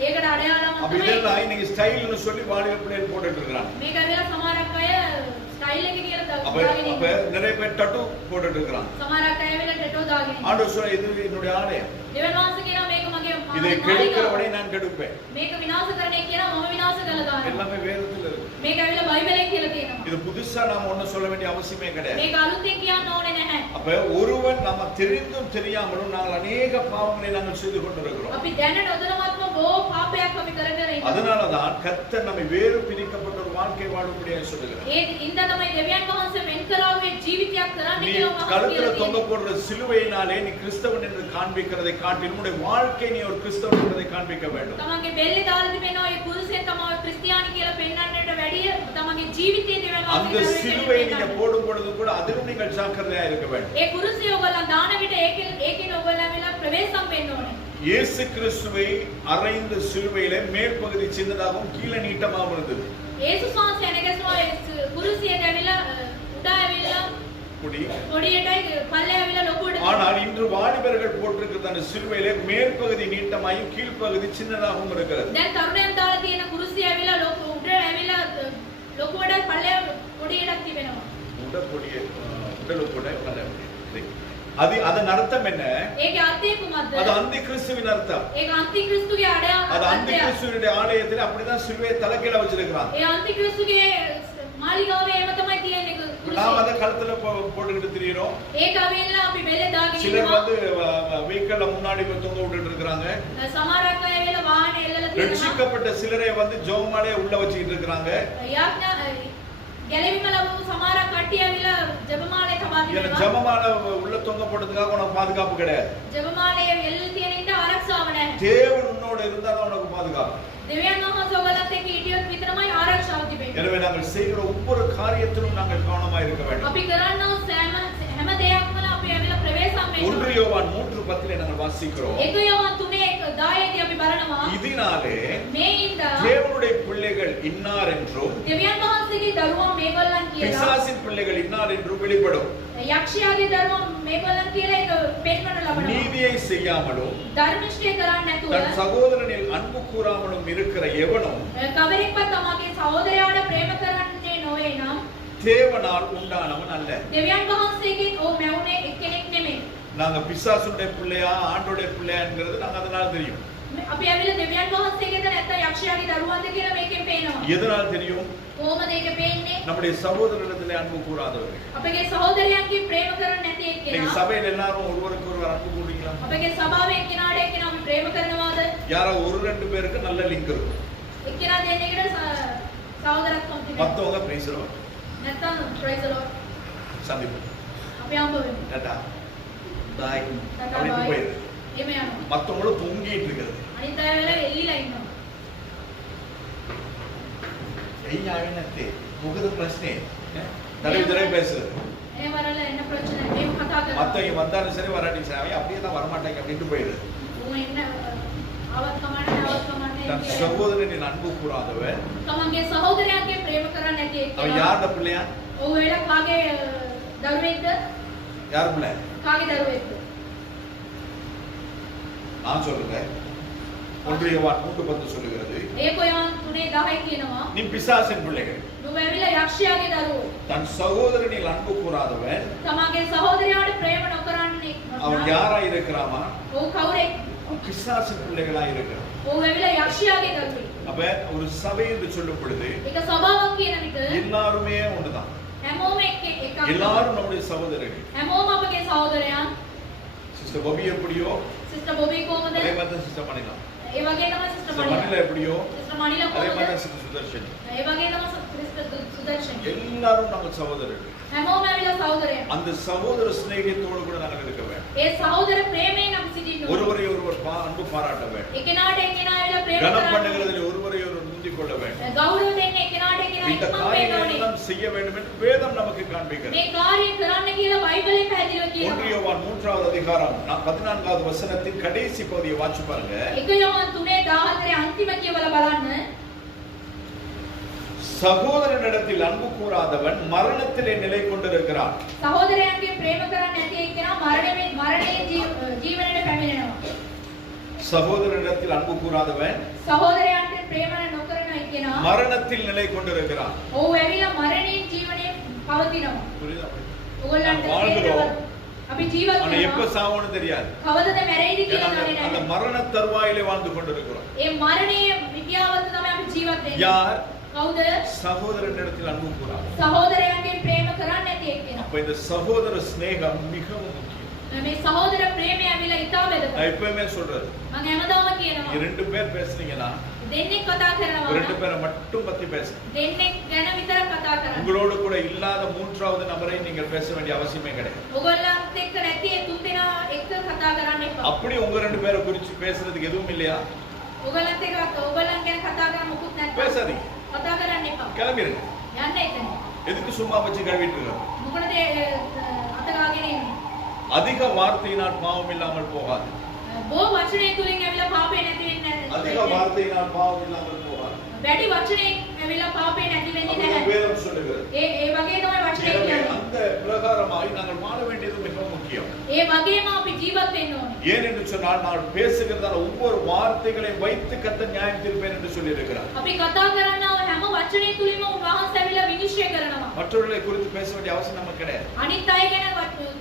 ඒකට අடையாளමක් அப்ப තමයි. இதெல்லாம் இன்னைக்கு ஸ்டைல்னு சொல்லி வாலிப பிள்ளைகள் போட்டுட்டு இருக்காங்க. මේක ඇවිල්ලා සමහර අය ස්ටයිල් එක කියලා அப்ப දාගෙන அப்ப நிறைய பேர் டட்டு போட்டுட்டு இருக்காங்க. සමහර අය ඇවිල්ලා ටැටෝ දාගෙන. ஆண்டவர் சொல்ற இது என்னுடைய ஆலயம். දෙවියන් වහන්සේ කියනවා මේක මගේ இதை கெடுக்கிறவனை நான் கெடுப்பேன். මේක විනාශ කරන්නේ කියනවා මම විනාශ කළා දානවා. எல்லாமே வேதத்துல இருக்கு. මේක ඇවිල්ලා බයිබලයෙන් කියලා තියෙනවා. இது புதுசா நாம ஒண்ணும் சொல்ல வேண்டிய அவசியமே கிடையாது. මේක අලුතෙන් කියන්න ඕනේ නැහැ. அப்ப ஒருவன் நம்ம தெரிந்தும் தெரியாமலும் நாங்கள் அநேக பாவங்களை நாங்கள் செய்து கொண்டிருக்கிறோம். අපි දැන නොදැනවත්ම බොහෝ පාපයක් අපි කර කර ඉන්නවා. அதனாலதான் கர்த்தர் நம்மை வேறு பிரிக்கப்பட்ட ஒரு வாழ்க்கை வாழும்படியாக சொல்லுகிறார். ඒ ඉඳ තමයි දෙවියන් වහන්සේ මෙන් කරාවේ ජීවිතයක් කරන්න நீ කියලා මම கழுத்துல කියලා தொங்க තියෙනවා. போடுற சிலுவையினாலே நீ கிறிஸ்தவன் என்று காண்பிக்கிறதை காட்டிலும் உன்னுடைய வாழ்க்கை நீ ஒரு கிறிஸ்தவன் என்பதை காண்பிக்க வேண்டும். තමන්ගේ බෙල්ලේ දාලා තිබෙනවා ඒ කුරුසෙන් තමයි ක්‍රිස්තියානි කියලා පෙන්වන්නට වැඩිය තමන්ගේ ජීවිතයේ දෙවියන් அந்த වහන්සේ சிலுவை நீங்க போடும் பொழுது கூட அதிலும் நீங்கள் ஜாக்கிரதையா இருக்க வேண்டும். ඒ කුරුසිය ඔයගොල්ලන් දාන විට ඒකෙන් ඔයගොල්ලන් ඇවිල්ලා ප්‍රවේශම් වෙන්න ඕනේ. இயேசு கிறிஸ்துவை அறைந்த சிலுவையிலே மேற்பகுதி சின்னதாகவும் கீழே நீட்டமாகவும் இருந்தது. යේසුස් වහන්සේ නැගසුවා කුරුසියට ඇවිල්ලා උඩ ඇවිල්ලා முடி. පොඩියටයි පල්ලේ ඇවිල්ලා ලොකුවට. ஆனால் இன்று வாலிப வாலிபர்கள் போட்டிருக்கிற அந்த சிலுவையிலே மேற்பகுதி நீட்டமாயும் கீழ்ப்பகுதி சின்னதாகவும் இருக்கிறது. දැන් තරුණයන් දාලා තියෙන කුරුසිය ඇවිල්ලා උඩ ඇවිල්ලා ලොකු වඩා පල්ලෙය පොඩි එකක් තිබෙනවා. அது அதன் அர்த்தம் என்ன? ඒකේ අර්ථය කුමක්ද? அது அந்தி கிறிஸ்துவின் அர்த்தம். ඒක අන්ති ක්‍රිස්තුගේ அது அந்தி கிறிஸ்துவினுடைய ஆலயத்தில் அப்படிதான் சிலுவையை தலைகீழ வச்சிருக்காங்க. ඒ අන්ති ක්‍රිස්තුගේ මාලිගාවේ එහෙම තමයි තියෙන්නේ කුරුසිය. நாம அத கழுத்துல போட்டுக்கிட்டு திரியறோம். ඒක අවිල්ලා අපි බෙල්ලේ දාගෙන சிலர் ඉන්නවා. வந்து வீக்கல்ல முன்னாடி போய் தொங்க விட்டுட்டு இருக்காங்க. සමහරක් අය ඇවිල්ලා වාහනේ එල්ලලා තියෙනවා. ரட்சிக்கப்பட்ட சிலரை வந்து ஜெபமாலே உள்ள வச்சிட்டு இருக்காங்க. යාඥා ගැලවීම ලැබුණු සමහරක් කට්ටිය ඇවිල්ලා ජெபමාලේ තබා ஏன்னா දෙනවා. ஜெபமால உள்ள தொங்க போட்டதுக்காக உனக்கு பாதுகாப்பு கிடையாது. ජෙබමාලේ එල්ලලා තියෙන ඉන්න ආරක්ෂාව නැහැ. தேவன் உன்னோட இருந்தா தான் உனக்கு பாதுகாப்பு. දෙවියන් වහන්සේ ඔයගලත් එක්ක හිටියොත් විතරමයි ආරක්ෂාව තිබෙන්නේ. எனவே நாங்கள் செய்கிற ஒவ்வொரு காரியத்திலும் நாங்கள் கவனமா இருக்க வேண்டும். අපි කරන්නව හැම දෙයක්ම අපි ඇවිල්ලා ප්‍රවේශම් වෙන්න. 1 யோவான் 3:10 நாங்கள் வாசிக்கிறோம். 1 யோவான் 3:10 අපි බලනවා. இதனாலே මේ ඉඳා தேவனுடைய பிள்ளைகள் இன்னார் என்றும் දෙවියන් වහන්සේගේ දරුවෝ මේගොල්ලන් කියලා பிசாசின் பிள்ளைகள் இன்னார் என்றும் வெளிப்படும். යක්ෂයාගේ දරුවෝ මේගොල්ලන් කියලා ඒක පෙන්වන්න ලබනවා. நீதியை செய்யாமலும் ධර්මනිෂ්ඨය කරන්නේ නැතුව தன் சகோதரனில் அன்பு கூறாமலும் இருக்கிற எவனும் කවරෙක්වත් තමගේ සහෝදරයාට ප්‍රේම කරන්නේ නොවේ නම් தேவனால் உண்டானவன் அல்ல. දෙවියන් වහන්සේගෙන් ඕ මැවුනේ එක්කෙනෙක් නෙමෙයි. நாங்க பிசாசுடைய பிள்ளையா ஆண்டோடைய பிள்ளையாங்கிறது நாங்க அதனால தெரியும். අපි ඇවිල්ලා දෙවියන් වහන්සේගෙන්ද නැත්නම් යක්ෂයාගේ දරුවන්ද කියලා මේකෙන් පේනවා. எதனால் தெரியும்? කොහොමද ඒක පේන්නේ? நம்முடைய சகோதரரிடத்திலே அன்பு கூறாதவர்கள். අපගේ සහෝදරයන්ගේ ප්‍රේම කරන්නේ නැති நீங்க එක්කෙනා. சபையில எல்லாரும் ஒருவருக்கு ஒருவர் அன்பு கூறுவீங்களா? අපගේ සභාවේ එක්කෙනාට එක්කෙනා අපි ප්‍රේම කරනවාද? யாரோ ஒரு ரெண்டு பேருக்கு நல்ல லிங்க் இருக்கும். එක්කෙනා දෙන්නෙකුට සහෝදරත්වම් තිබෙනවා. மத்தவங்க பேசுறோம். නැත්නම් praise the Lord. சந்திப்போம். අපි හම්බ වෙනවා. டாடா பாய் டாடா அப்படின்னு bye. போயிரு. එහෙම යනවා. மத்தவங்களும் தூங்கிட்டு இருக்கிறது. අනිත් අය වෙලා එල්ලිලා ඉන්නවා. ஐயா என்னத்தே முகத பிரச்சனை தலைவிதரை பேசுறது. එහෙම වරලා එන්න ප්‍රශ්න මේක කතා කරනවා. மத்தவங்க வந்தாலும் சரி வராட்டி சரி அப்படியே தான் வரமாட்டாங்க அப்படின்ட்டு போயிரு. ඌ එන්න ආවත් කමන්නේ தன் சகோதரனின் அன்பு கூறாதவன் තමන්ගේ සහෝදරයන්ගේ ප්‍රේම කරන්නේ නැති அவன் එක්කෙනා. யாரோட பிள்ளையா? ඔව් වෙලා කාගේ දරුවෙක්ද? யார் பிள்ளை? කාගේ දරුවෙක්ද? நான் சொல்லுங்க. 1 யோவான் 3:10 சொல்லுகிறது. ඒක යාන් 3:10 කියනවා. நீ பிசாசின் பிள்ளைகள். නුඹ ඇවිල්ලා යක්ෂයාගේ දරුවෝ. தன் சகோதரனில் அன்பு கூறாதவன் තමන්ගේ සහෝදරයාට ප්‍රේම නොකරන්නේ. அவன் யாரா இருக்கிறாமா? ඔව් කවුරෙක්? அவன் பிசாசின் பிள்ளைகளா இருக்கிறான். ඔව් ඇවිල්ලා යක්ෂයාගේ දරුවෙක්. அப்ப ஒரு சபை என்று சொல்லும் பொழுது ඒක සභාවක් කියන විට எல்லாருமே ஒண்ணுதான். හැමෝම එකක්. எல்லாரும் நம்முடைய சகோதரர்கள். හැමෝම අපගේ සහෝදරයන්. சிஸ்டர் பபி எப்படியோ සිස්ටර් බොබී කොහමද? அதே மாதிரி தான் சிஸ்டர் மணிலா. ඒ වගේ තමයි සිස්ටර් சிஸ்டர் මණිලා. மணிலா எப்படியோ සිස්ටර් මණිලා அதே மாதிரி කොහමද? தான் சிஸ்டர் சுதர்ஷன். ඒ වගේ තමයි සිස්ටර් සුදර්ශන්. எல்லாரும் நம்ம சகோதரர்கள். හැමෝම ඇවිල්ලා සහෝදරයන්. அந்த சகோதர சிநேகத்தோடு கூட நாங்கள் இருக்க வேண்டும். ඒ සහෝදර ප්‍රේමයෙන් අපි සිටින්න ඕනේ. ஒருவரை ஒருவர் அன்பு பாராட்ட வேண்டும். එකිනාට එකිනා ඇවිල්ලා ප්‍රේම கனம் කරන්න. பண்ணுகிறதில் ஒருவரை ஒருவர் முந்திக் கொள்ள வேண்டும். ගෞරව දෙන්න එකිනාට එකිනා இந்த ඉක්මන් වෙන්න காரியங்களை ඕනේ. எல்லாம் செய்ய வேண்டும் என்று வேதம் நமக்கு காண்பிக்கிறது. මේ කාර්යය කරන්න කියලා බයිබලේ පැහැදිලිව 1 කියනවා. யோவான் 3வது அதிகாரம் 14வது வசனத்தின் கடைசி பகுதியை வாசிச்சு பாருங்க. 1 யோவான் 3:14 අන්තිම කියවලා බලන්න. சகோதரனிடத்தில் அன்பு கூறாதவன் மரணத்திலே நிலை கொண்டிருக்கிறான். සහෝදරයන්ගේ ප්‍රේම කරන්නේ නැති එක්කෙනා මරණයේ ජීවනයේ පැමිණෙනවා. சகோதரனிடத்தில் அன்பு கூறாதவன் සහෝදරයන්ට ප්‍රේම නොකරන එක්කෙනා மரணத்தில் நிலை கொண்டிருக்கிறான். ඔව් ඇවිල්ලා මරණයේ ජීවනයේ පවතිනවා. புரியுதா? ඔයගොල්ලන්ට வாழ்கிறோம். අපි ජීවත් ஆனா எப்ப වෙනවා. சாவோன்னு தெரியாது. කවදද මැරෙයිද කියලා දන්නේ அந்த නැහැ. மரண தருவாயிலே வாழ்ந்து கொண்டிருக்கிறோம். ඒ මරණයේ විද්‍යාවත තමයි අපි ජීවත් වෙන්නේ. யார்? කවුද? சகோதரனிடத்தில் அன்பு கூறாதவன். සහෝදරයන්ගේ ප්‍රේම කරන්නේ නැති එක්කෙනා. அப்ப இந்த சகோதர சிநேகம் மிகவும் முக்கியம். මේ සහෝදර ප්‍රේමය ඇවිල්ලා ඉතා நான் වැදගත්. எப்பவுமே சொல்றது. මම හැමදාම කියනවා. நீங்க 2 பேர் பேசுனீங்கன்னா දෙන්නෙක් කතා කරනවා. 2 பேரை மட்டும் பத்தி பேசுங்க. දෙන්නෙක් ගැන විතරක් කතා කරන්න. உங்களோடு கூட இல்லாத மூன்றாவது நபரை நீங்கள் பேச வேண்டிய அவசியமே கிடையாது. ඔයගොල්ලන්ත් එක්ක නැති ඒ තුන් දෙනා එක්ක කතා කරන්න එපා. அப்படி உங்க 2 பேரை குறிச்சு பேசுறதுக்கு எதுவும் இல்லையா? ඔයගොල්ලන්ත් එක්ක ඔයගොල්ලන් ගැන කතා කරන්න මොකුත් නැත්නම් பேசாதீங்க. කතා කරන්න එපා. கிளம்பிருங்க. යන්න එතන. எதுக்கு சும்மா வச்சு கழுவிட்டு இருக்கோம்? මොකටද අත ගාගෙන ඉන්නේ? அதிக வார்த்தையினால் பாவம் இல்லாமல் போகாது. බොහෝ වචනය තුලින් ඇවිල්ලා පාපේ නැති වෙන්නේ அதிக නැහැ. வார்த்தையினால் பாவம் இல்லாமல் போகாது. වැඩි වචනයෙන් ඇවිල්ලා පාපේ නැති වෙන්නේ அப்படி නැහැ. வேதம் சொல்லுகிறது. ඒ වගේ තමයි වචනේ எனவே කියන්නේ. அந்த பிரகாரமாய் நாங்கள் வாழ வேண்டியது மிகவும் முக்கியம். முக்கியம். ඒ වගේම අපි ජීවත් වෙන්න ඕනේ. ஏன் என்று சொன்னால் நான் பேசுகிறதான ஒவ்வொரு வார்த்தைகளை வைத்து கர்த்தர் நியாயம் தீர்ப்பேன் என்று சொல்லி இருக்கிறார். අපි කතා කරනව හැම වචනය තුලින්ම උන්වහන්සේ ඇවිල්ලා විනිශ්චය කරනවා. மற்றவர்களை குறித்து பேச வேண்டிய அவசியம் நமக்கு கிடையாது. අනිත් අය ගැන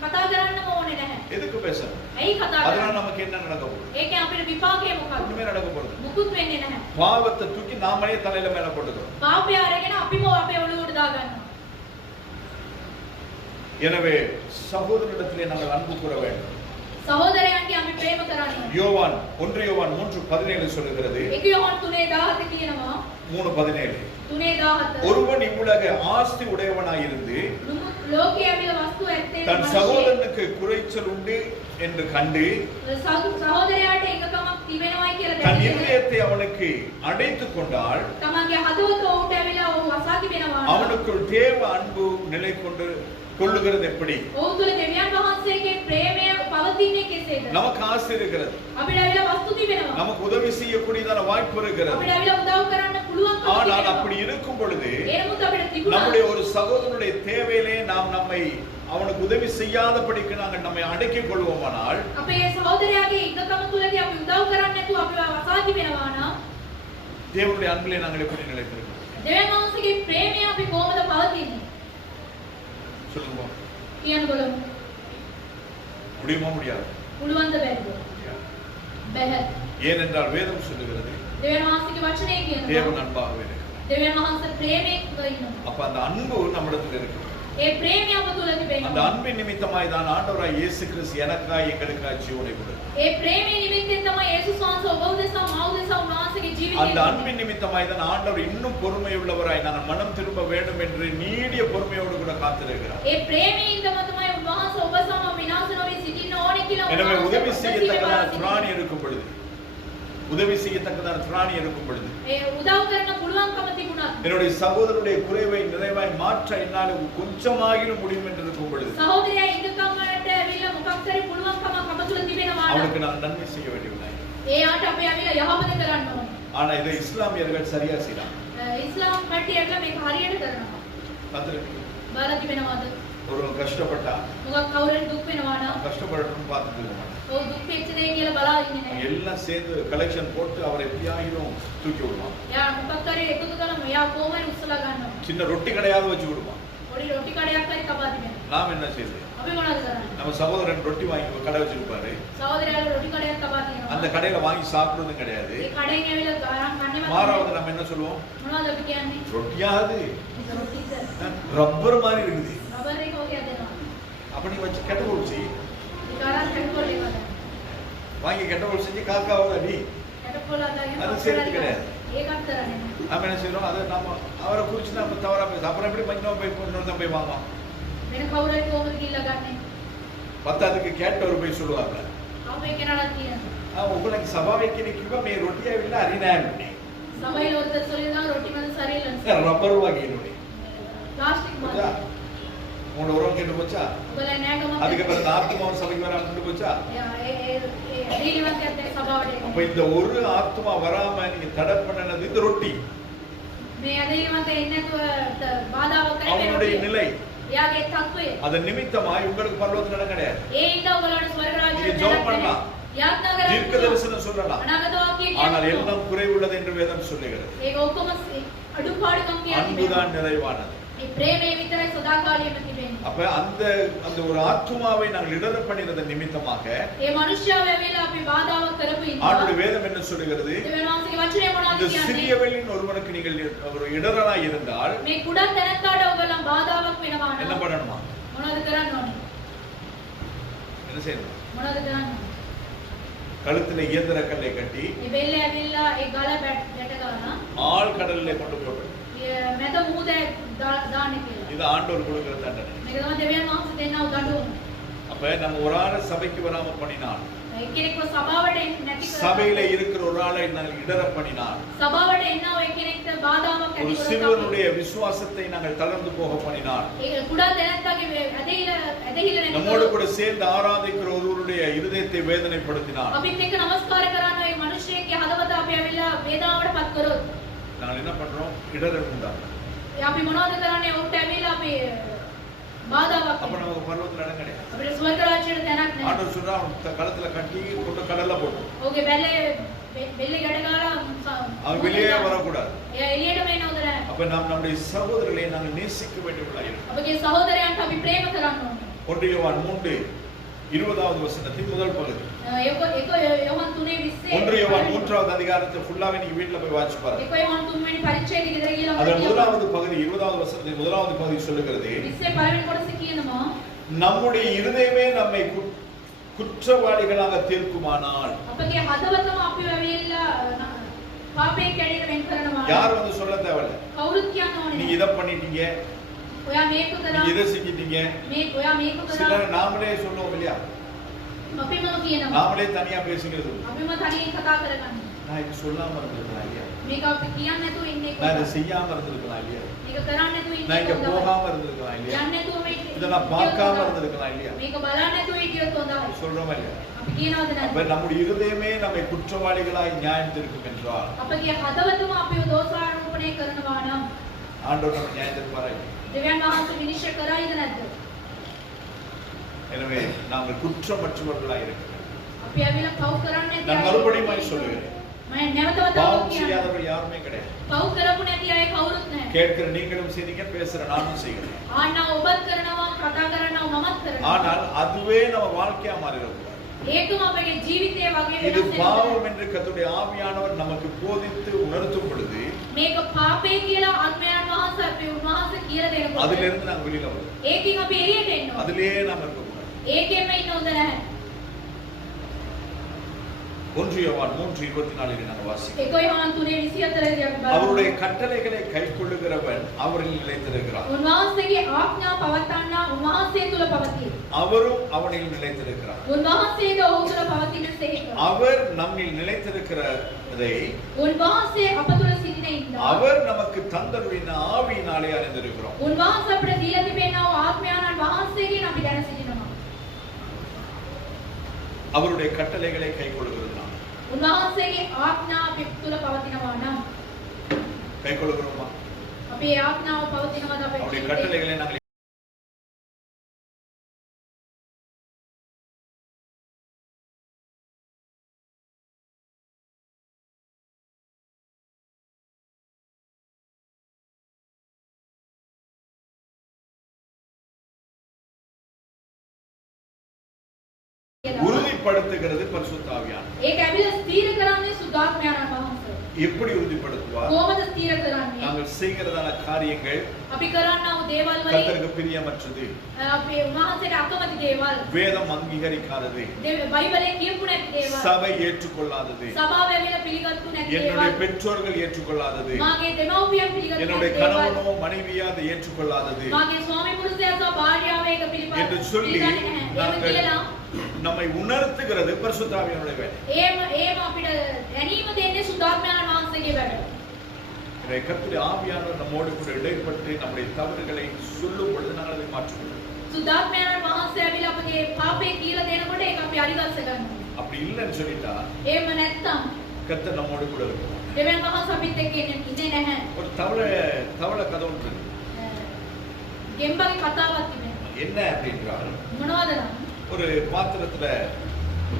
කතා කරන්නම ඕනේ නැහැ. எதுக்கு பேசணும்? ඇයි කතා அதனால කරන්නේ? நமக்கு என்ன நடக்க போகுது? ඒකෙන් අපිට විපාකය මොකක්ද? ஒண்ணுமே நடக்க போறது. මුකුත් වෙන්නේ නැහැ. பாவத்தை தூக்கி நாமளே தலையில மேல போட்டுக்கிறோம். පාපය අරගෙන අපිම අපේ ඔළුවට දාගන්නවා. எனவே சகோதரனிடத்திலே நாங்கள் அன்பு கூற வேண்டும். සහෝදරයන්ගේ අපි ප්‍රේම කරන්න ඕනේ. யோவான் 1 யோவான் 3:17 சொல்லுகிறது. 1 යෝහන් 3:17 කියනවා. 3:17 3:17 ஒருவன் இவ்வுலக ஆஸ்தி உடையவனாயிருந்து ලෝකයේ ඇවිල්ලා වස්තු ඇත්තේ தன் சகோதரனுக்கு குறைச்சல் உண்டு என்று கண்டு සහෝදරයාට එකකමක් තිබෙනවායි කියලා தன் දැනගෙන இதயத்தை அவனுக்கு அடைத்துக் கொண்டால் තමන්ගේ හදවත ඔහුට ඇවිල්ලා ඔහු අසා තිබෙනවා. அவனுக்குள் தேவ அன்பு நிலை கொள்ளுகிறது எப்படி? ඔහු තුළ දෙවියන් වහන්සේගේ ප්‍රේමය පවතින්නේ කෙසේද? நமக்கு ஆசை இருக்கிறது. අපිට ඇවිල්ලා වස්තු තිබෙනවා. நமக்கு உதவி செய்யக்கூடியதான வாய்ப்பு இருக்கிறது. අපිට ඇවිල්ලා උදව් කරන්න පුළුවන්කම ஆனால் තිබෙනවා. அப்படி இருக்கும் பொழுது එනමුත් අපිට තිබුණා நம்முடைய ஒரு சகோதரனுடைய தேவையிலே நாம் நம்மை அவனுக்கு உதவி செய்யாதபடிக்கு நாங்கள் நம்மை அடக்கிக் கொள்வோமானால் අපේ සහෝදරයාගේ ඉන්නකම තුලදී අපි උදව් කරන්නේ නැතුව අපිව අසා තිබෙනවා නම් தேவனுடைய அன்பிலே நாங்கள் எப்படி நிலைத்திருக்கிறோம்? දෙවියන් වහන්සේගේ ප්‍රේමය අපි කොහොමද පවතින්නේ? சொல்லுங்க. කියන්න බලමු. முடியுமா முடியாது? පුළුවන්ද බැරිද? බැහැ. ஏனென்றால் வேதம் சொல்லுகிறது දෙවියන් වහන්සේගේ වචනේ කියනවා. தேவன் அன்பாகவே இருக்கிறார். දෙවියන් වහන්සේ ප්‍රේමයෙන් ඉන්නවා. அப்ப அந்த அன்பு நம்மிடத்தில் இருக்கு. ඒ ප්‍රේමය අප තුල அந்த තිබෙනවා. அன்பின் நிமித்தமாய் தான் ஆண்டவராய் இயேசு கிறிஸ்து எனக்காய் எங்களுக்காய் ஜீவனை கொடுத்தார். ඒ ප්‍රේමයේ නිමිත්තෙන් තමයි යේසුස් වහන්සේ ඔබ උදෙසා මා උදෙසා උන්වහන්සේගේ ජීවිතය அந்த அன்பின் நிமித்தமாய் தான் ஆண்டவர் இன்னும் பொறுமை உள்ளவராய் நான் மனம் திரும்ப வேண்டும் என்று நீடிய பொறுமையோடு கூட காத்திருக்கிறார். ඒ ප්‍රේමයෙන් තමයි උන්වහන්සේ ඔබ සම විනාශ නොවී සිටින්න ඕනේ කියලා எனவே உதவி செய்யத்தக்கதான උන්වහන්සේ திராணி இருக்கும் பொழுது உதவி செய்யத்தக்கதான திராணி இருக்கும் பொழுது ඒ උදව් කරන පුළුවන්කම තිබුණා. என்னுடைய சகோதரனுடைய குறைவை நிறைவாய் மாற்ற என்னால் கொஞ்சமாகிலும் முடியும் என்று இருக்கும் பொழுது සහෝදරයා ඉදකම් වලට ඇවිල්ලා මොකක් හරි පුළුවන්කමක් අප තුල තිබෙනවා නම් அவனுக்கு நான் நன்மை செய்ய வேண்டியவனாய். එයාට අපි ඇවිල්ලා යහපත කරන්න ඕනේ. ஆனா இதை இஸ்லாமியர்கள் சரியா செய்யலாம். ඉස්ලාම් කට්ටියට මේක හරියට කරනවා. பார்த்திருக்கீங்க? බාලා තිබෙනවද? ஒருவன் கஷ்டப்பட்டா මොකක් කවුරුන් දුක් වෙනවා නම් கஷ்டப்படணும்னு பார்த்துட்டு இருக்க மாட்டான். ඔව් දුක් වෙච්ච දේ කියලා බලා ඉන්නේ නැහැ. எல்லாம் சேர்ந்து கலெக்ஷன் போட்டு அவரை எப்படியாகிலும் தூக்கி விடுவான். එයා මොකක් හරි එකතු කරලා එයා කොහොම හරි උස්සලා ගන්නවා. சின்ன ரொட்டி கடையாவது வச்சு விடுவான். පොඩි රොටි කඩයක් හරි කපා තිබෙනවා. நாம் என்ன செய்யுது? අපි මොනවද කරන්නේ? நம்ம சகோதரன் ரொட்டி வாங்கி கடை வச்சிருப்பாரு. සහෝදරයාගේ රොටි කඩයක් කපා තියෙනවා. அந்த கடையில வாங்கி சாப்பிடுறதும் கிடையாது. ඒ කඩෙන් ඇවිල්ලා ගාරම් කන්නේවත් மாறாவது நம்ம என்ன சொல்லுவோம்? මොනවද අපි කියන්නේ? ரொட்டியாவது ඒක රොටිද? ரப்பர் மாதிரி இருக்குது. රබර් එක වගේ දෙනවා. அப்ப நீ வச்சு கெட்ட போல் செய். ඒ ගාරම් කැටපොල් එකද? வாங்கி கெட்ட போல் செஞ்சு காக்காவோட அடி. කැටපොල් අදාගෙන அது சேர்த்து கிடையாது. ඒකත් කරන්නේ නැහැ. நாம என்ன செய்யறோம்? அதை நாம அவரை குறிச்சு நம்ம தவறா பேச அப்புறம் எப்படி மஞ்சள் போய் இன்னொருத்தன் போய் வாங்குவான். වෙන කවුරු හරි කොහොමද කිල්ල ගන්නෙ? பத்தாவதுக்கு கேட்டவர் போய் சொல்லுவாங்க අපේ කෙනාට කියනවා. உங்களுக்கு சபா வைக்கிறீங்க மே ரொட்டியா இல்ல அரினான்னு සමහර ඔතන සොරිනා රොටි මන් සරිලන්. ரப்பர் வாங்கினோம். ප්ලාස්ටික් මන්. உங்களோட உறவு கேட்டு போச்சா? ඔබලා නෑගම. அதுக்கப்புறம் ஆத்மாவும் சபைக்கு வராம கொண்டு போச்சா? ඒ දීලිවත් ඇත්තේ සභාවට. அப்ப இந்த ஒரு ஆத்மா வராம நீங்க தடை பண்ணனது இந்த ரொட்டி. මේ ඇදහිලිවත් එන්නේ නැතුව බාධාවක් කරේ මේ அவனுடைய රොටිය. நிலை එයාගේ තත්ත්වය. அதன் நிமித்தமாய் உங்களுக்கு பரலோகத்துல இடம் கிடையாது. ඒ ඉඳ ඔයගලට ස්වර්ග நீங்க රාජ්‍යයට ஜெபம் பண்ணலாம். යාත්‍රා කරන්න. தீர்க்க தரிசனம் சொல்லலாம். අනාගත වාක්‍ය ஆனால் කියනවා. எல்லாம் குறைவுள்ளது என்று வேதம் சொல்லுகிறது. ඒක ඔක්කොම අඩුපාඩුකම් කියන්නේ. அன்புதான் நிறைவானது. මේ ප්‍රේමය විතරයි සදාකාලිකව තිබෙන්නේ. அப்ப அந்த ஒரு ஆத்துமாவை நாங்கள் இடர பண்ணினது நிமித்தமாக ඒ මනුෂ්‍යව ඇවිල්ලා අපි බාධාවක් කරපු ඉන්නවා. ஆண்டவருடைய வேதம் என்ன சொல்லுகிறது? දෙවියන් වහන්සේගේ වචනේ මොනවද இந்த කියන්නේ? சிறியவளின் ஒருவனுக்கு நீங்கள் ஒரு இடரனாய் இருந்தால் මේ කුඩා තැනත්තාට ඔයගොල්ලන් බාධාවක් වෙනවා என்ன නම් பண்ணணுமா? මොනවද කරන්න ඕනේ? என்ன செய்யணும்? මොනවද කරන්න ඕනේ? கழுத்துல இயந்திர கல்லை கட்டி මේ බෙල්ල ඇවිල්ලා ඒ ගල ගැට ගන්නවා. ஆள் கடலிலே கொண்டு போட்டு මැද මුහුද දාන්න කියලා. இது ஆண்டவர் கொடுக்கிற தண்டனை. මේක තමයි දෙවියන් වහන්සේ දෙන්නව දඬුවම. அப்ப நம்ம ஒரு ஆளை சபைக்கு வராம பண்ணினால் එක්කෙනෙක්ව සභාවට එන්නේ නැති சபையில කරලා இருக்கிற ஒரு ஆளை நாங்கள் இடர பண்ணினால் සභාවට එන්නව එක්කෙනෙක්ට බාධාවක් ஒரு ඇති කරලා சிறுவனுடைய விசுவாசத்தை நாங்கள் தளர்ந்து போக பண்ணினால் ඒක කුඩා තැනත්තාගේ ඇදහිලා நம்மோடு නැති கூட சேர்ந்து ஆராதிக்கிற ஒருவருடைய இருதயத்தை வேதனைப்படுத்தினால் අපිත් එක්ක නමස්කාර කරන්න ඒ මිනිස්සෙක්ගේ හදවත අපි ඇවිල්ලා වේදනාවට පත් කරොත් நாங்கள் என்ன பண்றோம்? இடரல் உண்டாகும். අපි මොනවද කරන්නේ? උන්ට ඇවිල්ලා අපි බාධාවක් அப்ப වෙනවා. நமக்கு பரலோகத்துல இடம் கிடையாது. අපිට ස්වර්ග රාජ්‍යයට තැනක් නැහැ. ஆண்டவர் சொல்றா அவன் கழுத்துல கட்டி கொண்டு கடல்ல போட்டு ඔහුගේ බැලේ බෙල්ලේ ගැට ගාලා அவன் வெளியே வரக்கூடாது. එයා එළියටම එන්න හොඳ නැහැ. அப்ப நாம் நம்முடைய சகோதரர்களை நாங்கள் நேசிக்க வேண்டியவர்களாக இருக்கிறோம். අපගේ සහෝදරයන්ට අපි ප්‍රේම කරන්න ඕනේ. 1 யோவான் 3:20வது வசனத்தின் முதல் பகுதி. ඒක යෝහන් 3:20 1 யோவான் 3வது அதிகாரத்தை ஃபுல்லாவே நீங்க வீட்ல போய் வாட்ச் பாருங்க. ඒක යෝහන් 3 වෙනි පරිච්ඡේදය ගෙදර ගිහලා அதுல முதலாவது பகுதி 20வது வசனத்தின் முதலாவது பகுதி சொல்லுகிறது 20 පළවෙනි කොටස කියනවා நம்முடைய இருதயமே நம்மை குற்றவாளிகளாக தீர்க்குமானால். අපගේ හදවතම අපිව ඇවිල්ලා පාපේ කැඩෙන වෙන් කරනවා. யார் வந்து சொல்ல தேவையில்ல. කවුරුත් කියන්න ඕනේ நீங்க නැහැ. இத பண்ணிட்டீங்க, ඔයා මේක කරා, நீங்க இத செஞ்சிட்டீங்க. ඔයා මේක කරා. சிலர் நாமளே சொல்லுவோம் இல்லையா, අපිම කියනවා. நாமளே தனியா பேசுகிறது. අපිම තනියෙන් කතා කරගන්න. நான் இது சொல்லாம இருந்திருக்கலாம் இல்லையா, මේක අපි කියන්නේ නැතුව ඉන්නේ நான் இதை කොහොමද? செய்யாம இருந்திருக்கலாம் இல்லையா, මේක කරන්නේ නැතුව நான் ඉන්නේ இங்க போகாம இருந்திருக்கலாம் இல்லையா, යන්නේ නැතුව මේක இதை நான் பார்க்காம இருந்திருக்கலாம் இல்லையா, මේක බලන්නේ නැතුව හිටියොත් හොඳයි. சொல்றோமா இல்லையா. අපි කියනවද அப்ப නැද්ද? நம்முடைய இருதயமே நம்மை குற்றவாளிகளாய் நியாயம் தீர்க்கும் என்றால் අපගේ හදවතම අපිව දෝෂාරෝපණය කරනවා නම් ஆண்டவர் நம்ம நியாயம் தீர்ப்பாரா? දෙවියන් වහන්සේ විනිශ්චය කරයිද නැද්ද? எனவே நாங்கள் குற்றமற்றவர்களாய் இருக்கிறோம். අපි ඇවිල්ලා පව් කරන්නේ නැති நான் மறுபடியும் சொல்லுகிறேன், මම නැවත වතාවක් பாவம் කියනවා. செய்யாதவர் யாருமே கிடையாது. පව් කරපු නැති අය කවුරුත් නැහැ. கேட்கிற நீங்களும் செய்றீங்க, பேசுற நானும் செய்கிறேன். ආන්නා ඔබත් කරනවා, කතා කරනවා, මමත් කරනවා. ஆனால் அதுவே நம்ம வாழ்க்கையா மாறிடக்கூடாது. ඒකම අපගේ ජීවිතයේ වගේ இது වෙනස් වෙනවා. பாவம் என்று கர்த்தருடைய ஆவியானவர் நமக்கு போதித்து உணர்த்தும் பொழுது මේක පාපේ කියලා ආත්මයන් වහන්සේ අපි උන්වහන්සේ කියලා දෙනකොට அதிலிருந்து நாங்கள் வெளியில வருவோம். ඒකෙන් අපි එළියට එන්න ඕනේ. அதிலேயே நாம் இருக்கக்கூடாது. ඒකෙන්ම ඉන්න හොඳ නැහැ. 1 யோவான் 3:24 நாங்கள் வாசிக்கிறோம். 1 යෝහන් 3:24 දී අපි බලමු. அவருடைய கட்டளைகளை கைக்கொள்ளுகிறவன் அவரில் நிலைத்திருக்கிறார், උන්වහන්සේගේ ආඥා පවත්වන්නා උන්වහන්සේ තුල පවතී. அவரும் அவனில் நிலைத்திருக்கிறார். උන්වහන්සේද ඔහු තුල පවතින සේක. அவர் நம்மில் நிலைத்திருக்கிறதை උන්වහන්සේ අප තුල සිටින ඉන්නා. அவர் நமக்கு தந்தருளின ஆவியினாலே அறிந்திருக்கிறோம். උන්වහන්සේ අපට දීලා තිබෙනා ආත්මයන්න් වහන්සේගෙන් අපි දැන සිටිනවා. அவருடைய கட்டளைகளை கைக்கொள்ளுகிறோம். උන්වහන්සේගේ ආඥා අපි තුල පවතිනවා නම් கைக்கொள்ளுகிறோமா? අපේ ආඥාව පවතිනවද අපේ அவருடைய ජීවිතේ? கட்டளைகளை நாங்கள் உறுதிப்படுத்துகிறது பரிசுத்த ஆவியானவர். ඒක ඇවිල්ලා ස්ථීර කරන්නේ සුද්ධාත්මයන් වහන්සේ. எப்படி உறுதிப்படுத்துவார்? කොහොමද ස්ථීර කරන්නේ? நாங்கள் செய்கிறதான காரியங்கள் අපි කරන්නා වූ දේවල් වලින් கர்த்தருக்கு பிரியமற்றது, අපේ උන්වහන්සේට අකමැති දේවල්, வேதம் அங்கீகரிக்காதது, බයිබලයේ කියපු නැති දේවල්, சபை ஏற்றுக்கொள்ளாதது, සභාව ඇවිල්ලා පිළිගත්තු නැති என்னுடைய දේවල්, பெற்றோர்கள் ஏற்றுக்கொள்ளாதது, මාගේ දෙමව්පියන් පිළිගත්තු என்னுடைய නැති දේවල්, கணவனோ மனைவியோ அதை ஏற்றுக்கொள்ளாதது මාගේ ස්වාමි පුරුෂයා සහ භාර්යාව ඒක என்று சொல்லி පිළිගන්නේ නැහැ. එහෙම நாங்கள் කියලා நம்மை உணர்த்துகிறது பரிசுத்த ஆவியானவருடைய வேலை. ඒම අපිට දැනීම දෙන්නේ සුද්ධාත්මයන් වහන්සේගේ වැඩ. எனவே கர்த்தருடைய ஆவியானவர் நம்மோடு கூட இடைப்பட்டு நம்முடைய தவறுகளை சொல்லும் பொழுது நாங்கள் அதை மாற்றுகிறோம். සුද්ධාත්මයන් වහන්සේ ඇවිල්ලා අපගේ පාපේ කියලා දෙනකොට ඒක අපි අරිගස්ස ගන්නවා. அப்படி இல்லைன்னு சொல்லிட்டா එහෙම නැත්තම් கர்த்தர் நம்மோடு கூட இருக்கும். දෙවියන් වහන්සේ අපිත් එක්ක ඉන්නේ නැහැ. ஒரு தவளை கதை ஒன்று இருக்கு. ගෙම්බගේ කතාවක් තිබෙනවා. என்ன அப்படின்றால், මොනවද නම් ஒரு பாத்திரத்துல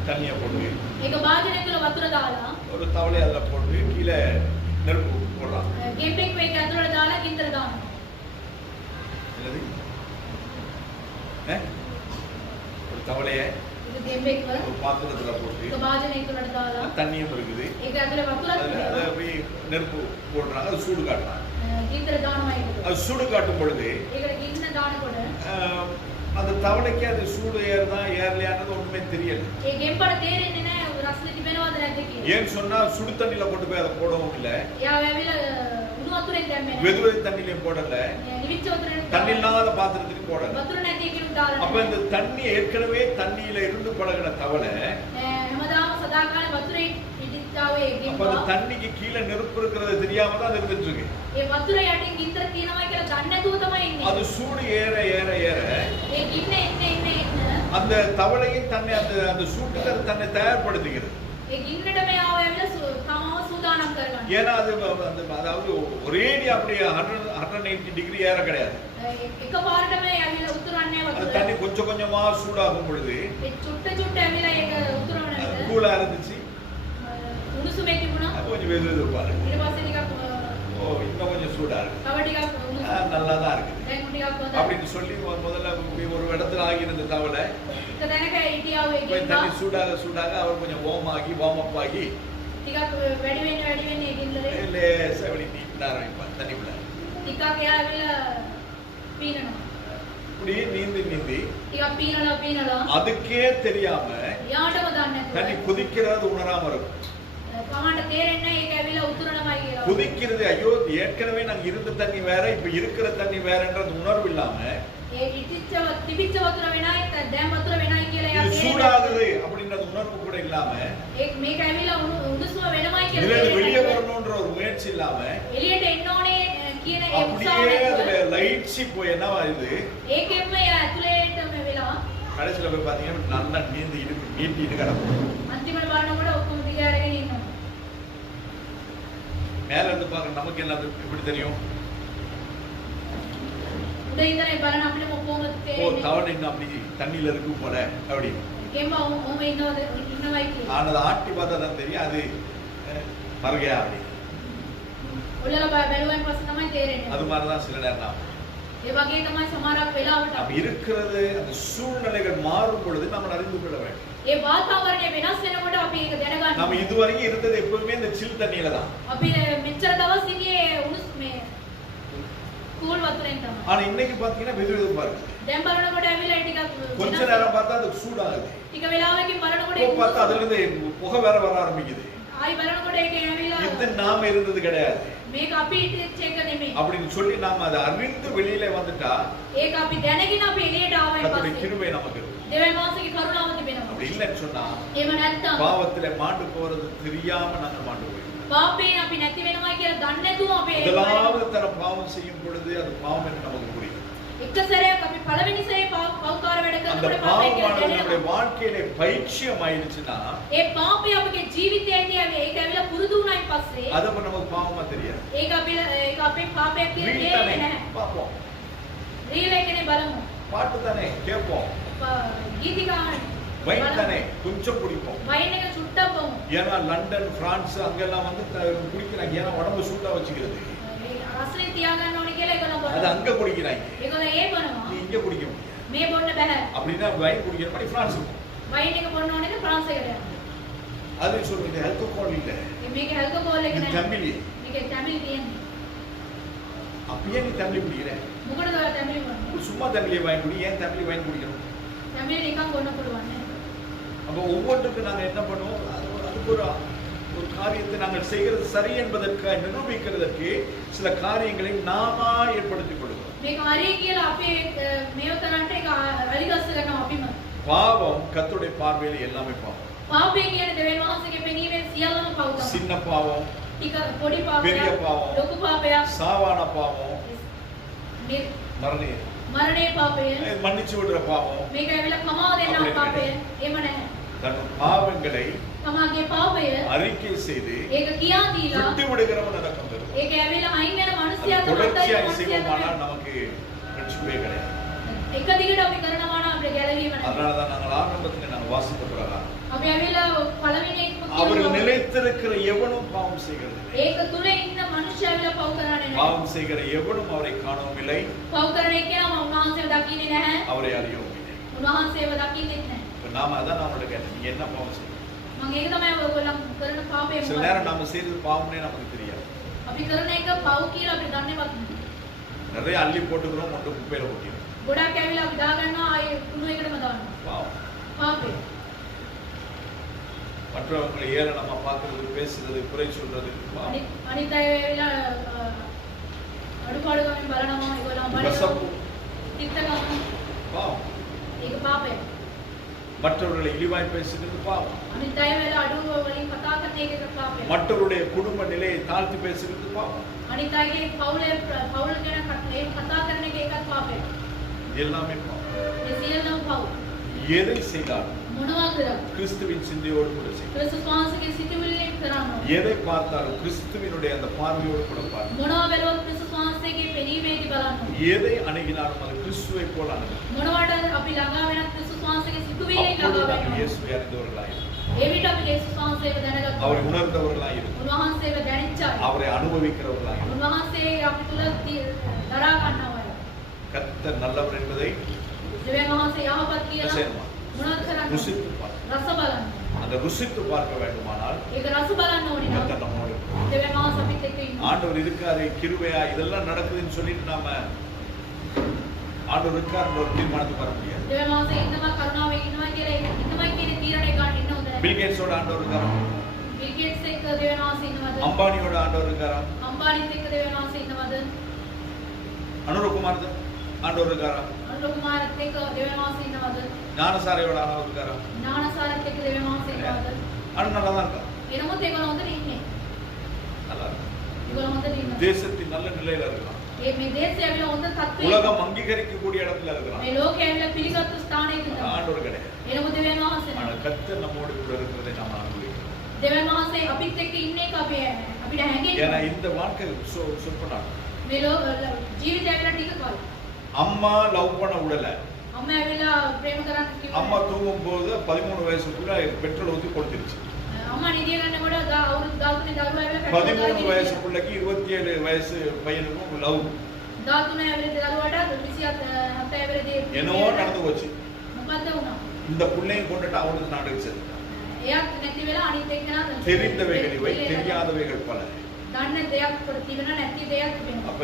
தண்ணியை போட்டு ඒක වාදනය කළ වතුර දාලා ஒரு தவளை அதுல போட்டு கீழே நெருப்பு போடலாம். ගෙම්බෙක් මේක ඇතුළට දාලා ගින්දර දානවා. என்னது? ஒரு தவளைய ඒක ගෙම්බෙක්ව ஒரு பாத்திரத்துல போட்டு ඒක වාදනය තුලට දාලා தண்ணியும் இருக்குது, ඒක ඇතුළේ වතුරක් அதுல அதை තිබෙනවා. அப்படியே நெருப்பு போடுறாங்க, அது சூடு காட்டுறாங்க. ගින්දර දානවා ඒකට. அது சூடு காட்டும் பொழுது ඒකට ගින්න දානකොට அந்த தவளைக்கு அது சூடு ஏறுதா ஏறலையானது ஒண்ணுமே தெரியல. ඒ ගෙම්බට තේරෙන්නේ නැහැ රසල තිබෙනවද නැද්ද කියලා. ஏன்னு சொன்னா சுடு தண்ணியில கொண்டு போய் அதை போடவும் இல்ல, එයා ඇවිල්ලා උණු වතුරෙන් දැම්මේ නැහැ. வெதுவெது தண்ணியிலையும் போடல, නිවිච්ච වතුරෙන් தண்ணி இல்லாத பாத்திரத்துக்கு போடல. වතුර නැති එකකින් දාලා அப்ப இந்த தண்ணி ஏற்கனவே தண்ணியில இருந்து பழகின தவளை හැමදාම සදාකාලේ වතුරේ පිටිච්චාවේ அப்ப அந்த ගෙම්බා தண்ணிக்கு கீழே நெருப்பு இருக்கிறது தெரியாம தான் அது இருந்துட்டு இருக்கு. ඒ වතුර යටින් ගින්දර තියෙනවා කියලා දන්නේ නැතුව තමයි ඉන්නේ. அது சூடு ஏற ஏற ஏற ඒ ගින්න එන්න அந்த தவளையும் தன்னை அந்த அந்த சூட்டுக்கு அது தன்னை தயார்படுத்திக்கிறது. ඒ ගින්නට මේ ආව ඇවිල්ලා තමාව සූදානම් කරගන්න. ஏன்னா அது அதாவது ஒரேடி அப்படியே 180 டிகிரி ஏற கிடையாது. එකපාරටම ඇවිල්ලා උතුරන්නේ அது වතුර. தண்ணி கொஞ்சம் கொஞ்சமா சூடாகும் பொழுது ඒ චුට්ට චුට්ට ඇවිල්ලා ඒක උතුරවන විට கூலா இருந்துச்சு. උණුසුමේ තිබුණා. கொஞ்சம் வெது பாருங்க. ඊට පස්සේ ටිකක් ஓ இன்னும் கொஞ்சம் சூடா இருக்கு. තව ටිකක් උණුසුම. நல்லா தான் இருக்குது. දැන් ටිකක් හොඳයි. அப்படின்னு சொல்லி முதல்ல ஒரு இடத்துல ஆகியிருந்த தவளை එක තැනක හිටියා ඔය போய் ගෙම්බා. தண்ணி சூடாக சூடாக அவர் கொஞ்சம் வார்ம் அப் ஆகி ටිකක් වැඩි වෙන්න ඒ ගින්නලේ லேசா அப்படி நீட்ட ஆரம்பிப்பார் தண்ணிக்குள்ள. ටිකක් එයා ඇවිල්ලා පීනනවා. இப்படி நீந்தி ටිකක් පීනලා அதுக்கே தெரியாம යාටම දන්නේ தண்ணி නැතුව குதிக்கிறது உணராம இருக்கும். කමන්ට තේරෙන්නේ නැහැ ඒක ඇවිල්ලා උතුරනමයි කියලා. குதிக்கிறது ஐயோ ஏற்கனவே நாங்க இருந்த தண்ணி வேற இப்ப இருக்கிற தண்ணி வேறன்றது உணர்வு இல்லாம ඒ තිබිච්ච වතුර වෙනයි දැන් වතුර වෙනයි කියලා එයා இது சூடாகுது அப்படின்றது உணர்வு கூட இல்லாம මේක ඇවිල්ලා උණුසුම වෙනමයි කියලා இதுல තේරෙන්නේ வெளியே නැතුව வரணும்ன்ற ஒரு முயற்சி இல்லாம එළියට එන්න ඕනේ කියන ඒ அப்படியே උත්සාහය அதுல නැතුව லைட்ஸி போய் என்னவா இது ඒකෙන්ම එයා ඇතුළේටම වෙලා கடைசியில போய் பாத்தீங்கன்னா நல்லா நீட்டிட்டு கிடக்கும். අන්තිමට බලනකොට ඔක්කොම දිග අරගෙන ඉන්නවා. மேல இருந்து பாக்க நமக்கு என்ன எப்படி தெரியும்? උඩ ඉඳලා බලන අපිට මොකෝම ஓ තේරෙන්නේ. தவணை இன்னும் அப்படி தண்ணியில இருக்கும் போல அப்படி. ගෙම්බා ඔහොම ඉන්නවයි කියලා. ஆனது ஆட்டி பார்த்தா தான் தெரியும் அது மறுகையா அப்படி. ඔයාලා බැලුවෙන් පස්සේ තමයි තේරෙන්නේ. அது மாதிரி தான் சில நேரம் ஆகும். ඒ වගේ තමයි සමහරක් වෙලාවට அப்ப இருக்கிறது அந்த சூழ்நிலைகள் மாறும் பொழுது நம்ம அறிந்து கொள்ள வேண்டும். ඒ වාතාවරණය වෙනස් වෙනකොට අපි ඒක දැනගන්න. நம்ம இதுவரைக்கும் இருந்தது எப்பவுமே இந்த சில் தண்ணியில தான். අපි මෙච්චර දවස් ඉන්නේ උණුස් මේ කූල් වතුරෙන් තමයි. ஆனா இன்னைக்கு பாத்தீங்கன்னா வெதுவெதுப்பா இருக்கு. දැන් බලනකොට ඇවිල්ලා ඒ ටිකක් கொஞ்ச நேரம் பார்த்தா அது சூடாகுது. ටික වෙලාවකින් බලනකොට இப்போ பார்த்தா அதுல இருந்து புகை வேற வர ஆரம்பிக்குது. ආයි බලනකොට ඒක ඇවිල්ලා இது நாம இருந்தது கிடையாது. මේක අපි ඉතිච්ච එක නෙමෙයි. அப்படின்னு சொல்லி நாம அதை அறிந்து வெளியில வந்துட்டா ඒක අපි දැනගෙන අපි එළියට ආවයින් கர்த்தருடைய පස්සේ கிருபை நமக்கு இருக்கும். දෙවියන් වහන්සේගේ කරුණාව තිබෙනවා. அப்படி இல்லைன்னு சொன்னா එහෙම නැත්නම් பாவத்திலே மாண்டு போறது தெரியாம நாங்க மாண்டு போயிடும். පාපයෙන් අපි නැති වෙනවයි කියලා දන්නේ නැතුව අපි முதலாவது தரம் பாவம் செய்யும் பொழுது அது பாவம் என்று நமக்கு புரியும். එක සැරයක් අපි පළවෙනි සැරේ පෞකාර වැඩ அந்த කරනකොට පාපය කියලා பாவமானது நம்முடைய දැනෙනවා. வாழ்க்கையிலே பைத்தியம் ஆயிடுச்சுன்னா ඒ පාපය අපගේ ජීවිතයේදී ඒක ඇවිල්ලා පුරුදු වුණායින් පස්සේ அது அப்ப நமக்கு பாவமா தெரியாது. ඒක අපේ පාපයක් කියලා வீட்டானே තේරෙන්නේ නැහැ. பார்ப்போம், රීල් එකනේ බලමු. பாட்டு தானே கேட்போம், ගීතිකා வைன் தானே கொஞ்சம் குடிப்போம். වයින් එක චුට්ටක් බොමු. ஏன்னா லண்டன் பிரான்ஸ் அங்கெல்லாம் வந்து குடிக்கிறாங்க. ஏன்னா உடம்பு சூடா வச்சுக்கிறது. රසනේ තියාගන්න ඕනේ කියලා ඒගොල්ලෝ அது බොනවා. அங்க குடிக்கிறாங்க, ඒගොල්ලෝ ඒ බොනවා. நீ இங்க குடிக்க முடியாது. මේ බොන්න බෑ. அப்படின்னா வைன் குடிக்கிற மாதிரி பிரான்ஸ் இருக்கும். වයින් එක බොන්න ඕනේ ප්‍රංශ එකට යන්න. அது சொல்லுங்க ஆல்கஹால் இல்ல, මේක ඇල්කොහොල් එක இது නෑ. தமிழ். මේක තමිල් තියෙන්නේ. அப்படியே நீ தமிழ் குடிக்கிற, මොකටද ඔයා තමිල් බොන්නේ? சும்மா தமிழே வைன் குடி, ஏன் தமிழ் வைன் குடிக்கணும்? තමිල් නිකන් බොන්න පුළුවන් නේ. அப்ப ஒவ்வொன்றுக்கும் நாங்க என்ன பண்ணுவோம், அதுக்கு ஒரு காரியத்தை நாங்கள் செய்கிறது சரி என்பதற்கு நிரூபிக்கிறதற்கு சில காரியங்களை நாம ஏற்படுத்திக் கொள்கிறோம். මේක හරි කියලා අපි මේව කරන්නට ඒක අලිගස්ස කරනවා අපිම. பாவம் கர்த்தருடைய பார்வையில் எல்லாமே பாவம். පාපය කියන්නේ දෙවියන් වහන්සේගේ පෙනීමෙන් සියල්ලම පව් තමයි. சின்ன பாவம், ටික පොඩි பெரிய පාපයක්, பாவம், ලොකු පාපයක්, சாவான பாவம், මේ மரணே මරණේ පාපය, மன்னிச்சு விடுற பாவம், මේක ඇවිල්ලා කමාව දෙන්නා අපේ පාපය. එහෙම නැහැ. தன் பாவங்களை තමාගේ පාපය அறிக்கை செய்து ඒක කියා දීලා விட்டு விடுகிறவன் நடக்கம் பெறும். ඒක ඇවිල්ලා අයින් වෙන அது මිනිසයා තමයි தொடர்ச்சியாய் මනුස්සයා செய்வோமானால் තමයි. நமக்கு ரட்சிப்பே கிடையாது. එක දිගට අපි කරනවා නම් අපිට ගැලවීම නැහැ. அதனாலதான் நாங்கள் ஆரம்பத்தில் நாங்கள் வாசித்த பிரகாரம் අපි ඇවිල්ලා පළවෙනි එකම அவர்கள் කියනවා. நிலைத்திருக்கிற எவனும் பாவம் செய்கிறது இல்லை. ඒක තුල ඉන්න මිනිස්සයා ඇවිල්ලා පව් කරන්නේ නැහැ. பாவம் செய்கிற எவனும் அவரை காணவும் இல்லை, පව් කරන එකේම උන්වහන්සේව දකින්නේ නැහැ. அவரை அறியவும் இல்லை. උන්වහන්සේව දකින්නෙත් නැහැ. இப்ப நாம அதான் நம்மளோட கேட்டேன், நீங்க என்ன பாவம் செய்யணும்? මම ඒක තමයි ඔයගොල්ලෝ කරන පාපය சில මොකක්ද? நேரம் நாம செய்யறது பாவம்னே நமக்கு தெரியாது. අපි කරන එක පව් කියලා අපි දන්නේවත් නැහැ. நிறைய அள்ளி போட்டுக்கிறோம், மட்டும் குப்பையில கொட்டிடும். ගොඩක් ඇවිල්ලා අපි දාගන්නවා ආයේ කුණු එකටම දානවා. பாவம். පාපය. மற்றவங்களை ஏளனமா பார்க்கிறது, பேசுறது, குறை சொல்றது பாவம். අනිත් අය ඇවිල්ලා අඩුපාඩුකමින් බලනවා ඒගොල්ලෝ බලනවා. கசப்பு තිත්තකම பாவம். ඒක පාපය. மற்றவர்களை இழிவாய் பேசுகிறது பாவம். අනිත් අය වෙලා අඩුව වලින් කතා කරන එක පාපය. மற்றவருடைய குடும்ப நிலையை தாழ்த்தி பேசுகிறது பாவம். අනිත් අයගේ පවුල ගැන කතා කරන එක ඒකත් පාපය. இது எல்லாமே பாவம். මේ සියල්ලම පව්. எதை செய்தாலும் මොනවා කරා கிறிஸ்துவின் சிந்தையோடு கூட செய்யும். ක්‍රිස්තුස් වහන්සේගේ සිතුවිල්ලෙන් කරනවා. எதை பார்த்தாலும் கிறிஸ்துவினுடைய அந்த பார்வையோடு கூட பாருங்க. මොනවා බැලුවත් ක්‍රිස්තුස් වහන්සේගේ පෙනීමේදී බලන්න. எதை அணுகினாலும் அது கிறிஸ்துவை போல அணுகும். මොනවාට අපි ළඟා වෙනත් ක්‍රිස්තුස් වහන්සේගේ සිතුවිල්ලෙන් அப்பொழுது ළඟා நாங்கள் වෙනවා. இயேசுவை அறிந்தவர்களாய் இருக்கிறோம். ඒ විට අපි යේසුස් වහන්සේව දැනගත්තා. அவரை உணர்ந்தவர்களாய் இருக்கிறோம். උන්වහන්සේව දැනෙච්චා. அவரை அனுபவிக்கிறவர்களாய் இருக்கிறோம். උන්වහන්සේ අපි තුල දරා ගන්නවා. கர்த்தர் நல்லவர் என்பதை දෙවියන් වහන්සේ යහපත් කියලා நிச்சயமா මොනවද කරන්නේ? ருசித்து பார்க்க. රස බලන්න. அந்த ருசித்து பார்க்க வேண்டுமானால் ඒක රස බලන්න ඕනේ නම් கர்த்தர் நம்மோடு இருக்கிறார். දෙවියන් වහන්සේ අපිත් එක්ක ඉන්නවා. ஆண்டவர் இருக்காரு, கிருபையா இதெல்லாம் நடக்குதுன்னு சொல்லிட்டு நாம ஆண்டவர் இருக்காருன்ற ஒரு தீர்மானத்துக்கு வர முடியாது. දෙවියන් වහන්සේ ඉන්නවා කරුණාවෙන් ඉන්නවා කියලා ඒක ඉන්නමයි කියන තීරණය ගන්න ඉන්න හොඳ නැහැ. பில் கேட்ஸோட ஆண்டவர் இருக்காரா? බිල් ගේට්ස් එක්ක දෙවියන් වහන්සේ ඉන්නවද? அம்பானியோட ஆண்டவர் இருக்காரா? අම්බානිත් එක්ක දෙවියන් වහන්සේ ඉන්නවද? அனுரகுமார் ஆண்டவர் இருக்காரா? අනුර කුමාරත් එක්ක දෙවියන් වහන්සේ ඉන්නවද? ஞானசாரையோட ஆண்டவர் இருக்காரா? ඥානසාරත් එක්ක දෙවියන් වහන්සේ ඉන්නවද? ஆண்டு நல்லா தான் இருக்கா? එනමුත් ඒගොල්ලෝ හොඳට ඉන්නේ. நல்லா இருக்கு. ඒගොල්ලෝ හොඳට ඉන්නවා. தேசத்தின் நல்ல நிலையில இருக்கலாம். මේ දේශය ඇවිල්ලා හොඳ තත්ත්වයක உலகம் அங்கீகரிக்கக்கூடிய இடத்துல இருக்கலாம். මේ ලෝකය ඇවිල්ලා පිළිගත්තු ස්ථානයක ඉන්නවා. ஆண்டவர் கிடையாது. එනමුත් දෙවියන් වහන්සේ ஆனா கர்த்தர் நம்மோடு கூட இருக்கிறதை நாம் அனுபவிக்கிறோம். දෙවියන් වහන්සේ අපිත් එක්ක ඉන්න එක අපිට ஏன்னா හැඟෙන්නේ. இந்த வாழ்க்கை சொற்பனாங்க. මේ ජීවිතය ඇවිල්ලා ටික කාලෙ. அம்மா லவ் பண்ண விடல. අම්මා ඇවිල්ලා ප්‍රේම කරන්න කිව්වා. அம்மா தூங்கும் போது 13 வயசுக்குள்ள பெட்ரோல் ஊத்தி கொடுத்துருச்சு. අම්මා නිදිය ගන්නකොට අවුරුදු 13 දරුවා ඇවිල්ලා 13 வயசு பிள்ளைக்கு 27 வயசு பையனுக்கும் லவ். 13 ඇවිල්ලා දරුවාට 27 ඇවිල්ලා என்னவோ நடந்து போச்சு. මොකද්ද වුණා? இந்த பிள்ளையும் கொண்டுட்டு அவனுக்கு நாட்டுக்கு சென்று එයාත් නැති වෙලා අනිත් එක්කෙනා தெரிந்தவைகள் இவை தெரியாதவைகள் பல. දන්න දෙයක් තිබෙන නැති දෙයක් තිබෙනවා. அப்ப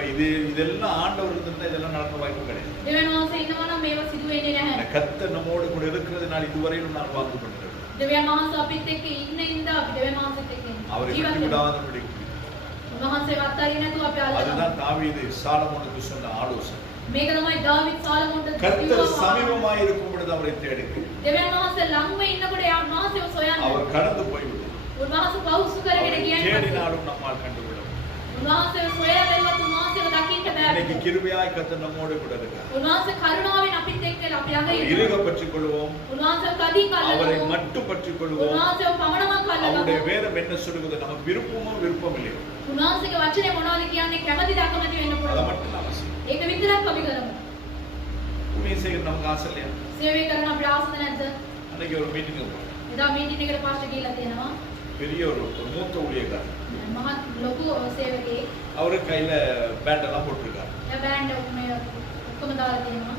இதெல்லாம் ஆண்டவர் இருந்தா இதெல்லாம் நடக்க வாய்ப்பு கிடையாது. දෙවියන් වහන්සේ ඉන්නවා නම් මේවා සිදු වෙන්නේ නැහැ. கர்த்தர் நம்மோடு கூட இருக்கிறதுனால இதுவரையிலும் நான் வாழ்ந்து கொண்டிருக்கிறேன். දෙවියන් වහන්සේ අපිත් එක්ක ඉන්න ඉඳ අපි දෙවියන් වහන්සේත් එක්ක ඉන්නවා. அவரை ජීවත් விட்டு වෙනවා. விடாதபடி. උන්වහන්සේ වත්තරින් නැතුව අපි අල්ලනවා. அதுதான் தாவீது சாலமோனுக்கு சொன்ன ஆலோசனை. මේක තමයි දාවිත් සාලමෝන්ට கர்த்தர் சமீபமாய் இருக்கும் பொழுது அவரை தேடுங்கள். දෙවියන් වහන්සේ ළඟම ඉන්නකොට යා උන්වහන්සේව සොයන්න. அவர் கடந்து போய்விடும். උන්වහන්සේ පෞසු කරගෙන ගියන් தேடினாலும் நம்மால் கண்டுவிடும். උන්වහන්සේව සොයලා බැලුවත් උන්වහන්සේව දකින්න இன்னைக்கு බෑ. கிருபையாய் கர்த்தர் நம்மோடு கூட இருக்கிறார். උන්වහන්සේ කරුණාවෙන් අපිත් එක්ක අපි ළඟ இறுக ඉන්නවා. பற்றிக் கொள்வோம். උන්වහන්සේව කදින් அவரை අල්ලනවා. மட்டும் பற்றிக் கொள்வோம். උන්වහන්සේව පමණක් அவருடைய අල්ලනවා. வேதம் என்ன சொல்லுகிறது? நமக்கு விருப்பமோ விருப்பம் இல்லையோ උන්වහන්සේගේ වචනේ මොනවද කියන්නේ කැමැතිද අකමැති වෙන්න அதை පුළුවන්. மட்டும் நாம செய்யணும். ඒක විතරක් අපි කරමු. ஊழியம் செய்ய நமக்கு ஆசை இல்லையா? සේවය කරන අපිට ආසද නැද්ද? அன்னைக்கு ஒரு மீட்டிங் போனோம். එදා මීටින් එකට පාස්ටර් ගිහිල්ලා තියෙනවා. பெரிய ஒரு மூத்த ஊழியக்காரர். මහත් ලොකු සේවකයෙක්. அவரு கையில பேண்ட் எல்லாம் போட்டிருக்காரு. එයා බෑන්ඩ් මේ ඔක්කොම දාලා තියෙනවා.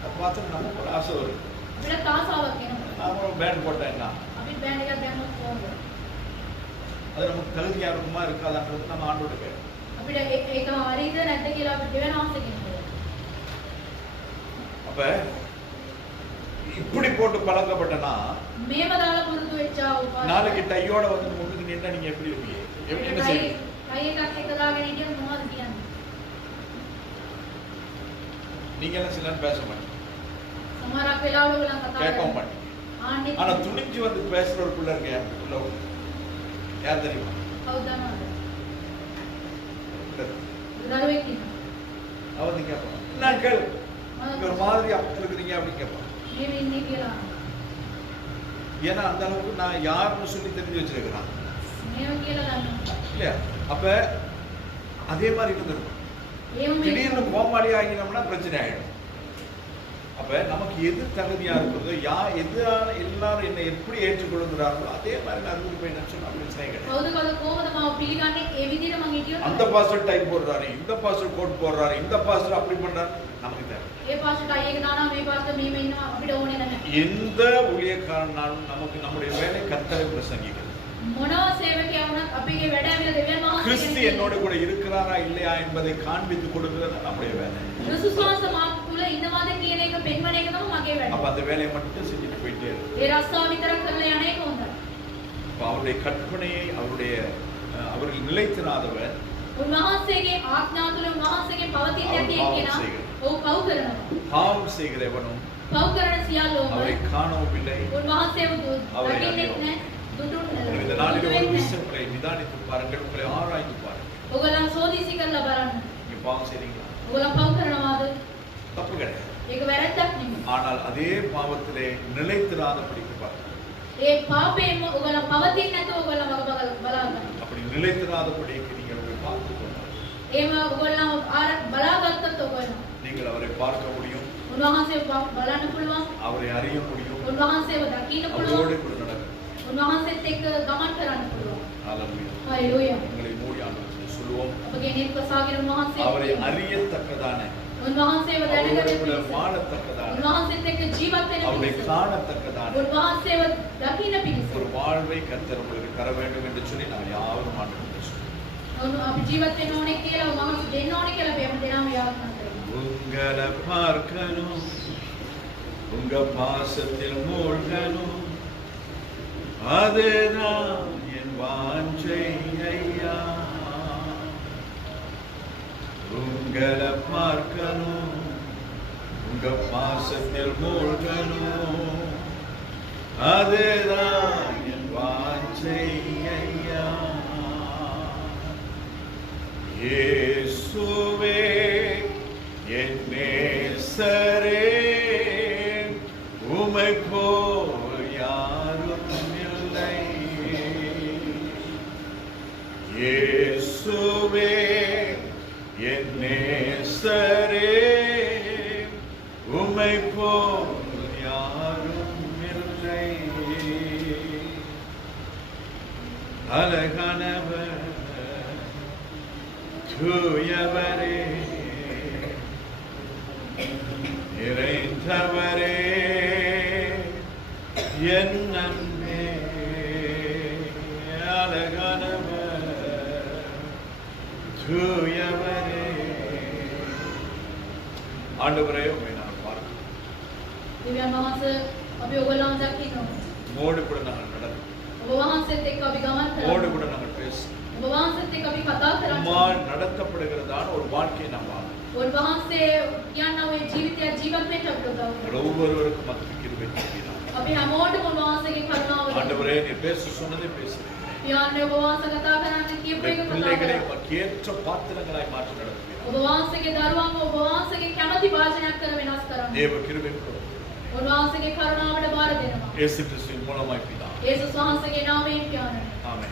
அதை பார்த்து நமக்கு ஒரு ஆசை வருது. අපිට ආසාවක් එනවා. நாமளும் பேண்ட் போட்டேன்னா අපිට බෑන්ඩ් එකක් දැම්මොත් කොහොමද? அது நமக்கு தகுதியா இருக்குமா இருக்காதான்றது நம்ம ஆண்டோட கேட்கணும். අපිට ඒක හරියද නැද්ද කියලා අපිට දෙවෙන ආසකින් කියනවා. அப்ப இப்படி போட்டு பழக்கப்பட்டனா මේව දාලා පුරුදු වෙච්චා උපාසක. நாளைக்கு டையோட வந்து முன்னுக்கு நின்னா நீங்க எப்படி இருப்பீங்க? எப்படி என்ன செய்வீங்க? කයි එකක් එක දාගෙන හිටියොත් මොනවද කියන්නේ? நீங்க எல்லாம் சில நேரம் பேச மாட்டீங்க. සමහරක් වෙලාවල ඔයගොල්ලන් කතා கேட்கவும் කරනවා. மாட்டீங்க. ආන්නේ ஆனா துணிஞ்சு வந்து பேசுற ஒரு பிள்ளை இருக்கு யார் தெரியுமா? කවුද දන්නවද? இந்த දරුවෙක් ඉන්නවා. அவன் வந்து கேட்பான். நான் கேளு. நீங்க ஒரு மாதிரி இருக்கிறீங்க அப்படின்னு கேட்பான். මේ ඉන්නේ කියලා. ஏன்னா அந்த அளவுக்கு நான் யாருன்னு சொல்லி தெரிஞ்சு வச்சிருக்கிறேன். මේව කියලා දන්නවා. இல்லையா? அப்ப அதே மாதிரி இருந்திருக்கும். ඒව මේ திடீர்னு கோமாளி ஆகினோம்னா பிரச்சனை ஆயிடும். அப்ப நமக்கு எது தகுதியா இருக்கிறதோ எல்லாரும் என்னை எப்படி ஏற்றுக்கொள்கிறார்களோ அதே மாதிரி நான் அதுக்கு போய் என்ன சொன்னா பிரச்சனை கிடையாது. කවුද කොහොමද මාව පිළිගන්නේ? ඒ විදිහට මං හිටියොත් அந்த பாஸ்டர் டைப் போடுறாரு, இந்த பாஸ்டர் கோட் போடுறாரு, இந்த பாஸ்டர் அப்படி பண்றாரு, நமக்கு தேவை. ඒ පාස්ටර් අයියක දානවා මේ පාස්ටර් මෙහෙම ඉන්නවා අපිට ඕනේ නැහැ. எந்த ஊழியக்காரனாலும் நமக்கு நம்முடைய வேலை கர்த்தரை பிரசங்கிக்கிறது. මොනවා සේවකයා වුණත් අපේ වැඩ ඇවිල්ලා දෙවියන් වහන්සේ கிறிஸ்து என்னோட கூட இருக்கிறாரா இல்லையா என்பதை காண்பித்து கொடுக்கிறது நம்முடைய வேலை. ක්‍රිස්තුස් වහන්සේ මා තුල ඉන්නවාද කියන එක පෙන්වන එක තමයි මගේ වැඩ. அப்ப அந்த வேலையை மட்டும் செஞ்சுட்டு போயிட்டே இருக்கு. ඒ රස්සාව විතරක් කරලා යන එක හොඳයි. அப்ப அவருடைய கற்பனையை அவர்கள் நிலைத்திராதவர் උන්වහන්සේගේ ආඥා තුල උන්වහන්සේගේ පවතින යටි එක්කෙනා ඔව් පව් කරනවා. பாவம் செய்கிறவனும் පව් කරන සියල්ලෝම அவரை காணவும் இல்லை. උන්වහන්සේව அவரை දකින්නෙත් அறியவும். නැහැ. දුටු இந்த நாளில் ஒரு விஷயம் உங்களை நிதானித்து பாருங்கள், உங்களை ஆராய்ந்து பாருங்கள். ඔයගොල්ලන් සෝදිසි කරලා බලන්න. நீங்க பாவம் செய்றீங்களா? ඔයගොල්ලන් පව් කරනවාද? தப்பு கிடையாது. ඒක වැරද්දක් නෙමෙයි. ஆனால் அதே பாவத்திலே நிலைத்திராதபடிக்கு பார்க்கிறோம். ඒ පාපයෙන්ම ඔයගොල්ලෝ පවතින්නේ නැතුව ඔයගොල්ලෝ බලා ගන්න. அப்படி நிலைத்திராதபடிக்கு நீங்கள் அவரை பார்த்துக்கொண்டால் එහෙම ඔයගොල්ලෝ බලාගත්තොත් ඔයගොල්ලෝ நீங்கள் அவரை பார்க்க முடியும், උන්වහන්සේව බලන්න පුළුවන්. அவரை அறிய முடியும், උන්වහන්සේව දකින්න පුළුවන්. அவரோடு கூட நடக்க. උන්වහන්සේත් එක්ක ගමන් කරන්න පුළුවන්. ஹalleluya. හalleluya. எங்களை மூடி ஆண்டவருக்கு சொல்லுவோம். අපගේ නිර්පසාගෙන උන්වහන්සේ அவரை அறியத்தக்கதான, උන්වහන්සේව அவரோடு கூட දැනගන්න வாழத்தக்கதான, උන්වහන්සේත් එක්ක ජීවත් වෙන அவரை පිණිස காணத்தக்கதான උන්වහන්සේව දකින්න පිණිස ஒரு வாழ்வை கர்த்தர் உங்களுக்கு தர வேண்டும் என்று சொல்லி நான் யாவரும் ஆண்டவருக்கு சொல்லுவோம். අපි ජීවත් වෙන්න ඕනේ කියලා උන්වහන්සේ දෙන්න ඕනේ කියලා අපි හැමදේම යාඥා කරනවා. உங்களை பார்க்கணும், உங்க பாசத்தில் மூழ்கணும், அதுதான் என் வாஞ்சை ஐயா. உங்களை பார்க்கணும், உங்க பாசத்தில் மூழ்கணும், அதுதான் என் வாஞ்சை ஐயா. இயேசுவே என் நேசரே, உம்மை போல் யாரும் இல்லை. இயேசுவே என் நேசரே, உம்மை போல் யாரும் இல்லை. அழகானவர், தூயவரே, நிறைந்தவரே, என் அன்பே, அழகானவர், தூயவரே. ஆண்டவரே, உம்மை நான் பார்க்கிறோம். දෙවියන් වහන්සේ අපි ඔයගොල්ලෝ දකින්න. உம்மோடு கூட நாங்கள் நடக்கிறோம், ඔබ වහන්සේත් එක්ක අපි ගමන් உம்மோடு කරනවා. கூட நாங்கள் பேசுகிறோம். ඔබ වහන්සේත් එක්ක අපි කතා කරනවා. உம்மால் நடத்தப்படுகிறதான ஒரு வாழ்க்கையை நாம் வாழணும். උන්වහන්සේ කියනවා මේ ජීවිතය ජීවත් වෙන්න අපිට උදව් உங்கள் කරනවා. ஒவ்வொருவருக்கும் அதுக்கு கிருபை தருவீராக. අපි හැමෝටම උන්වහන්සේගේ කරුණාව දෙන්න. ஆண்டவரே, நீர் பேச சொன்னதை பேசுகிறேன். පියාණන් ඔබ වහන්සේ කතා කරන්න කියපු එක කතා பிள்ளைகளை කරනවා. உமக்கேற்ற பாத்திரங்களாய் மாற்றி நடத்துவீராக. ඔබ වහන්සේගේ දරුවන්ව ඔබ වහන්සේගේ කැමැති වාචනයක් කර වෙනස් කරන්න. தேவ கிருபை கொடுக்கும். උන්වහන්සේගේ කරුණාවට බාර දෙනවා. இயேசு கிறிஸ்துவின் மூலமாய் பிதா. යේසුස් වහන්සේගේ නාමයෙන් පියාණන්. ஆமென்.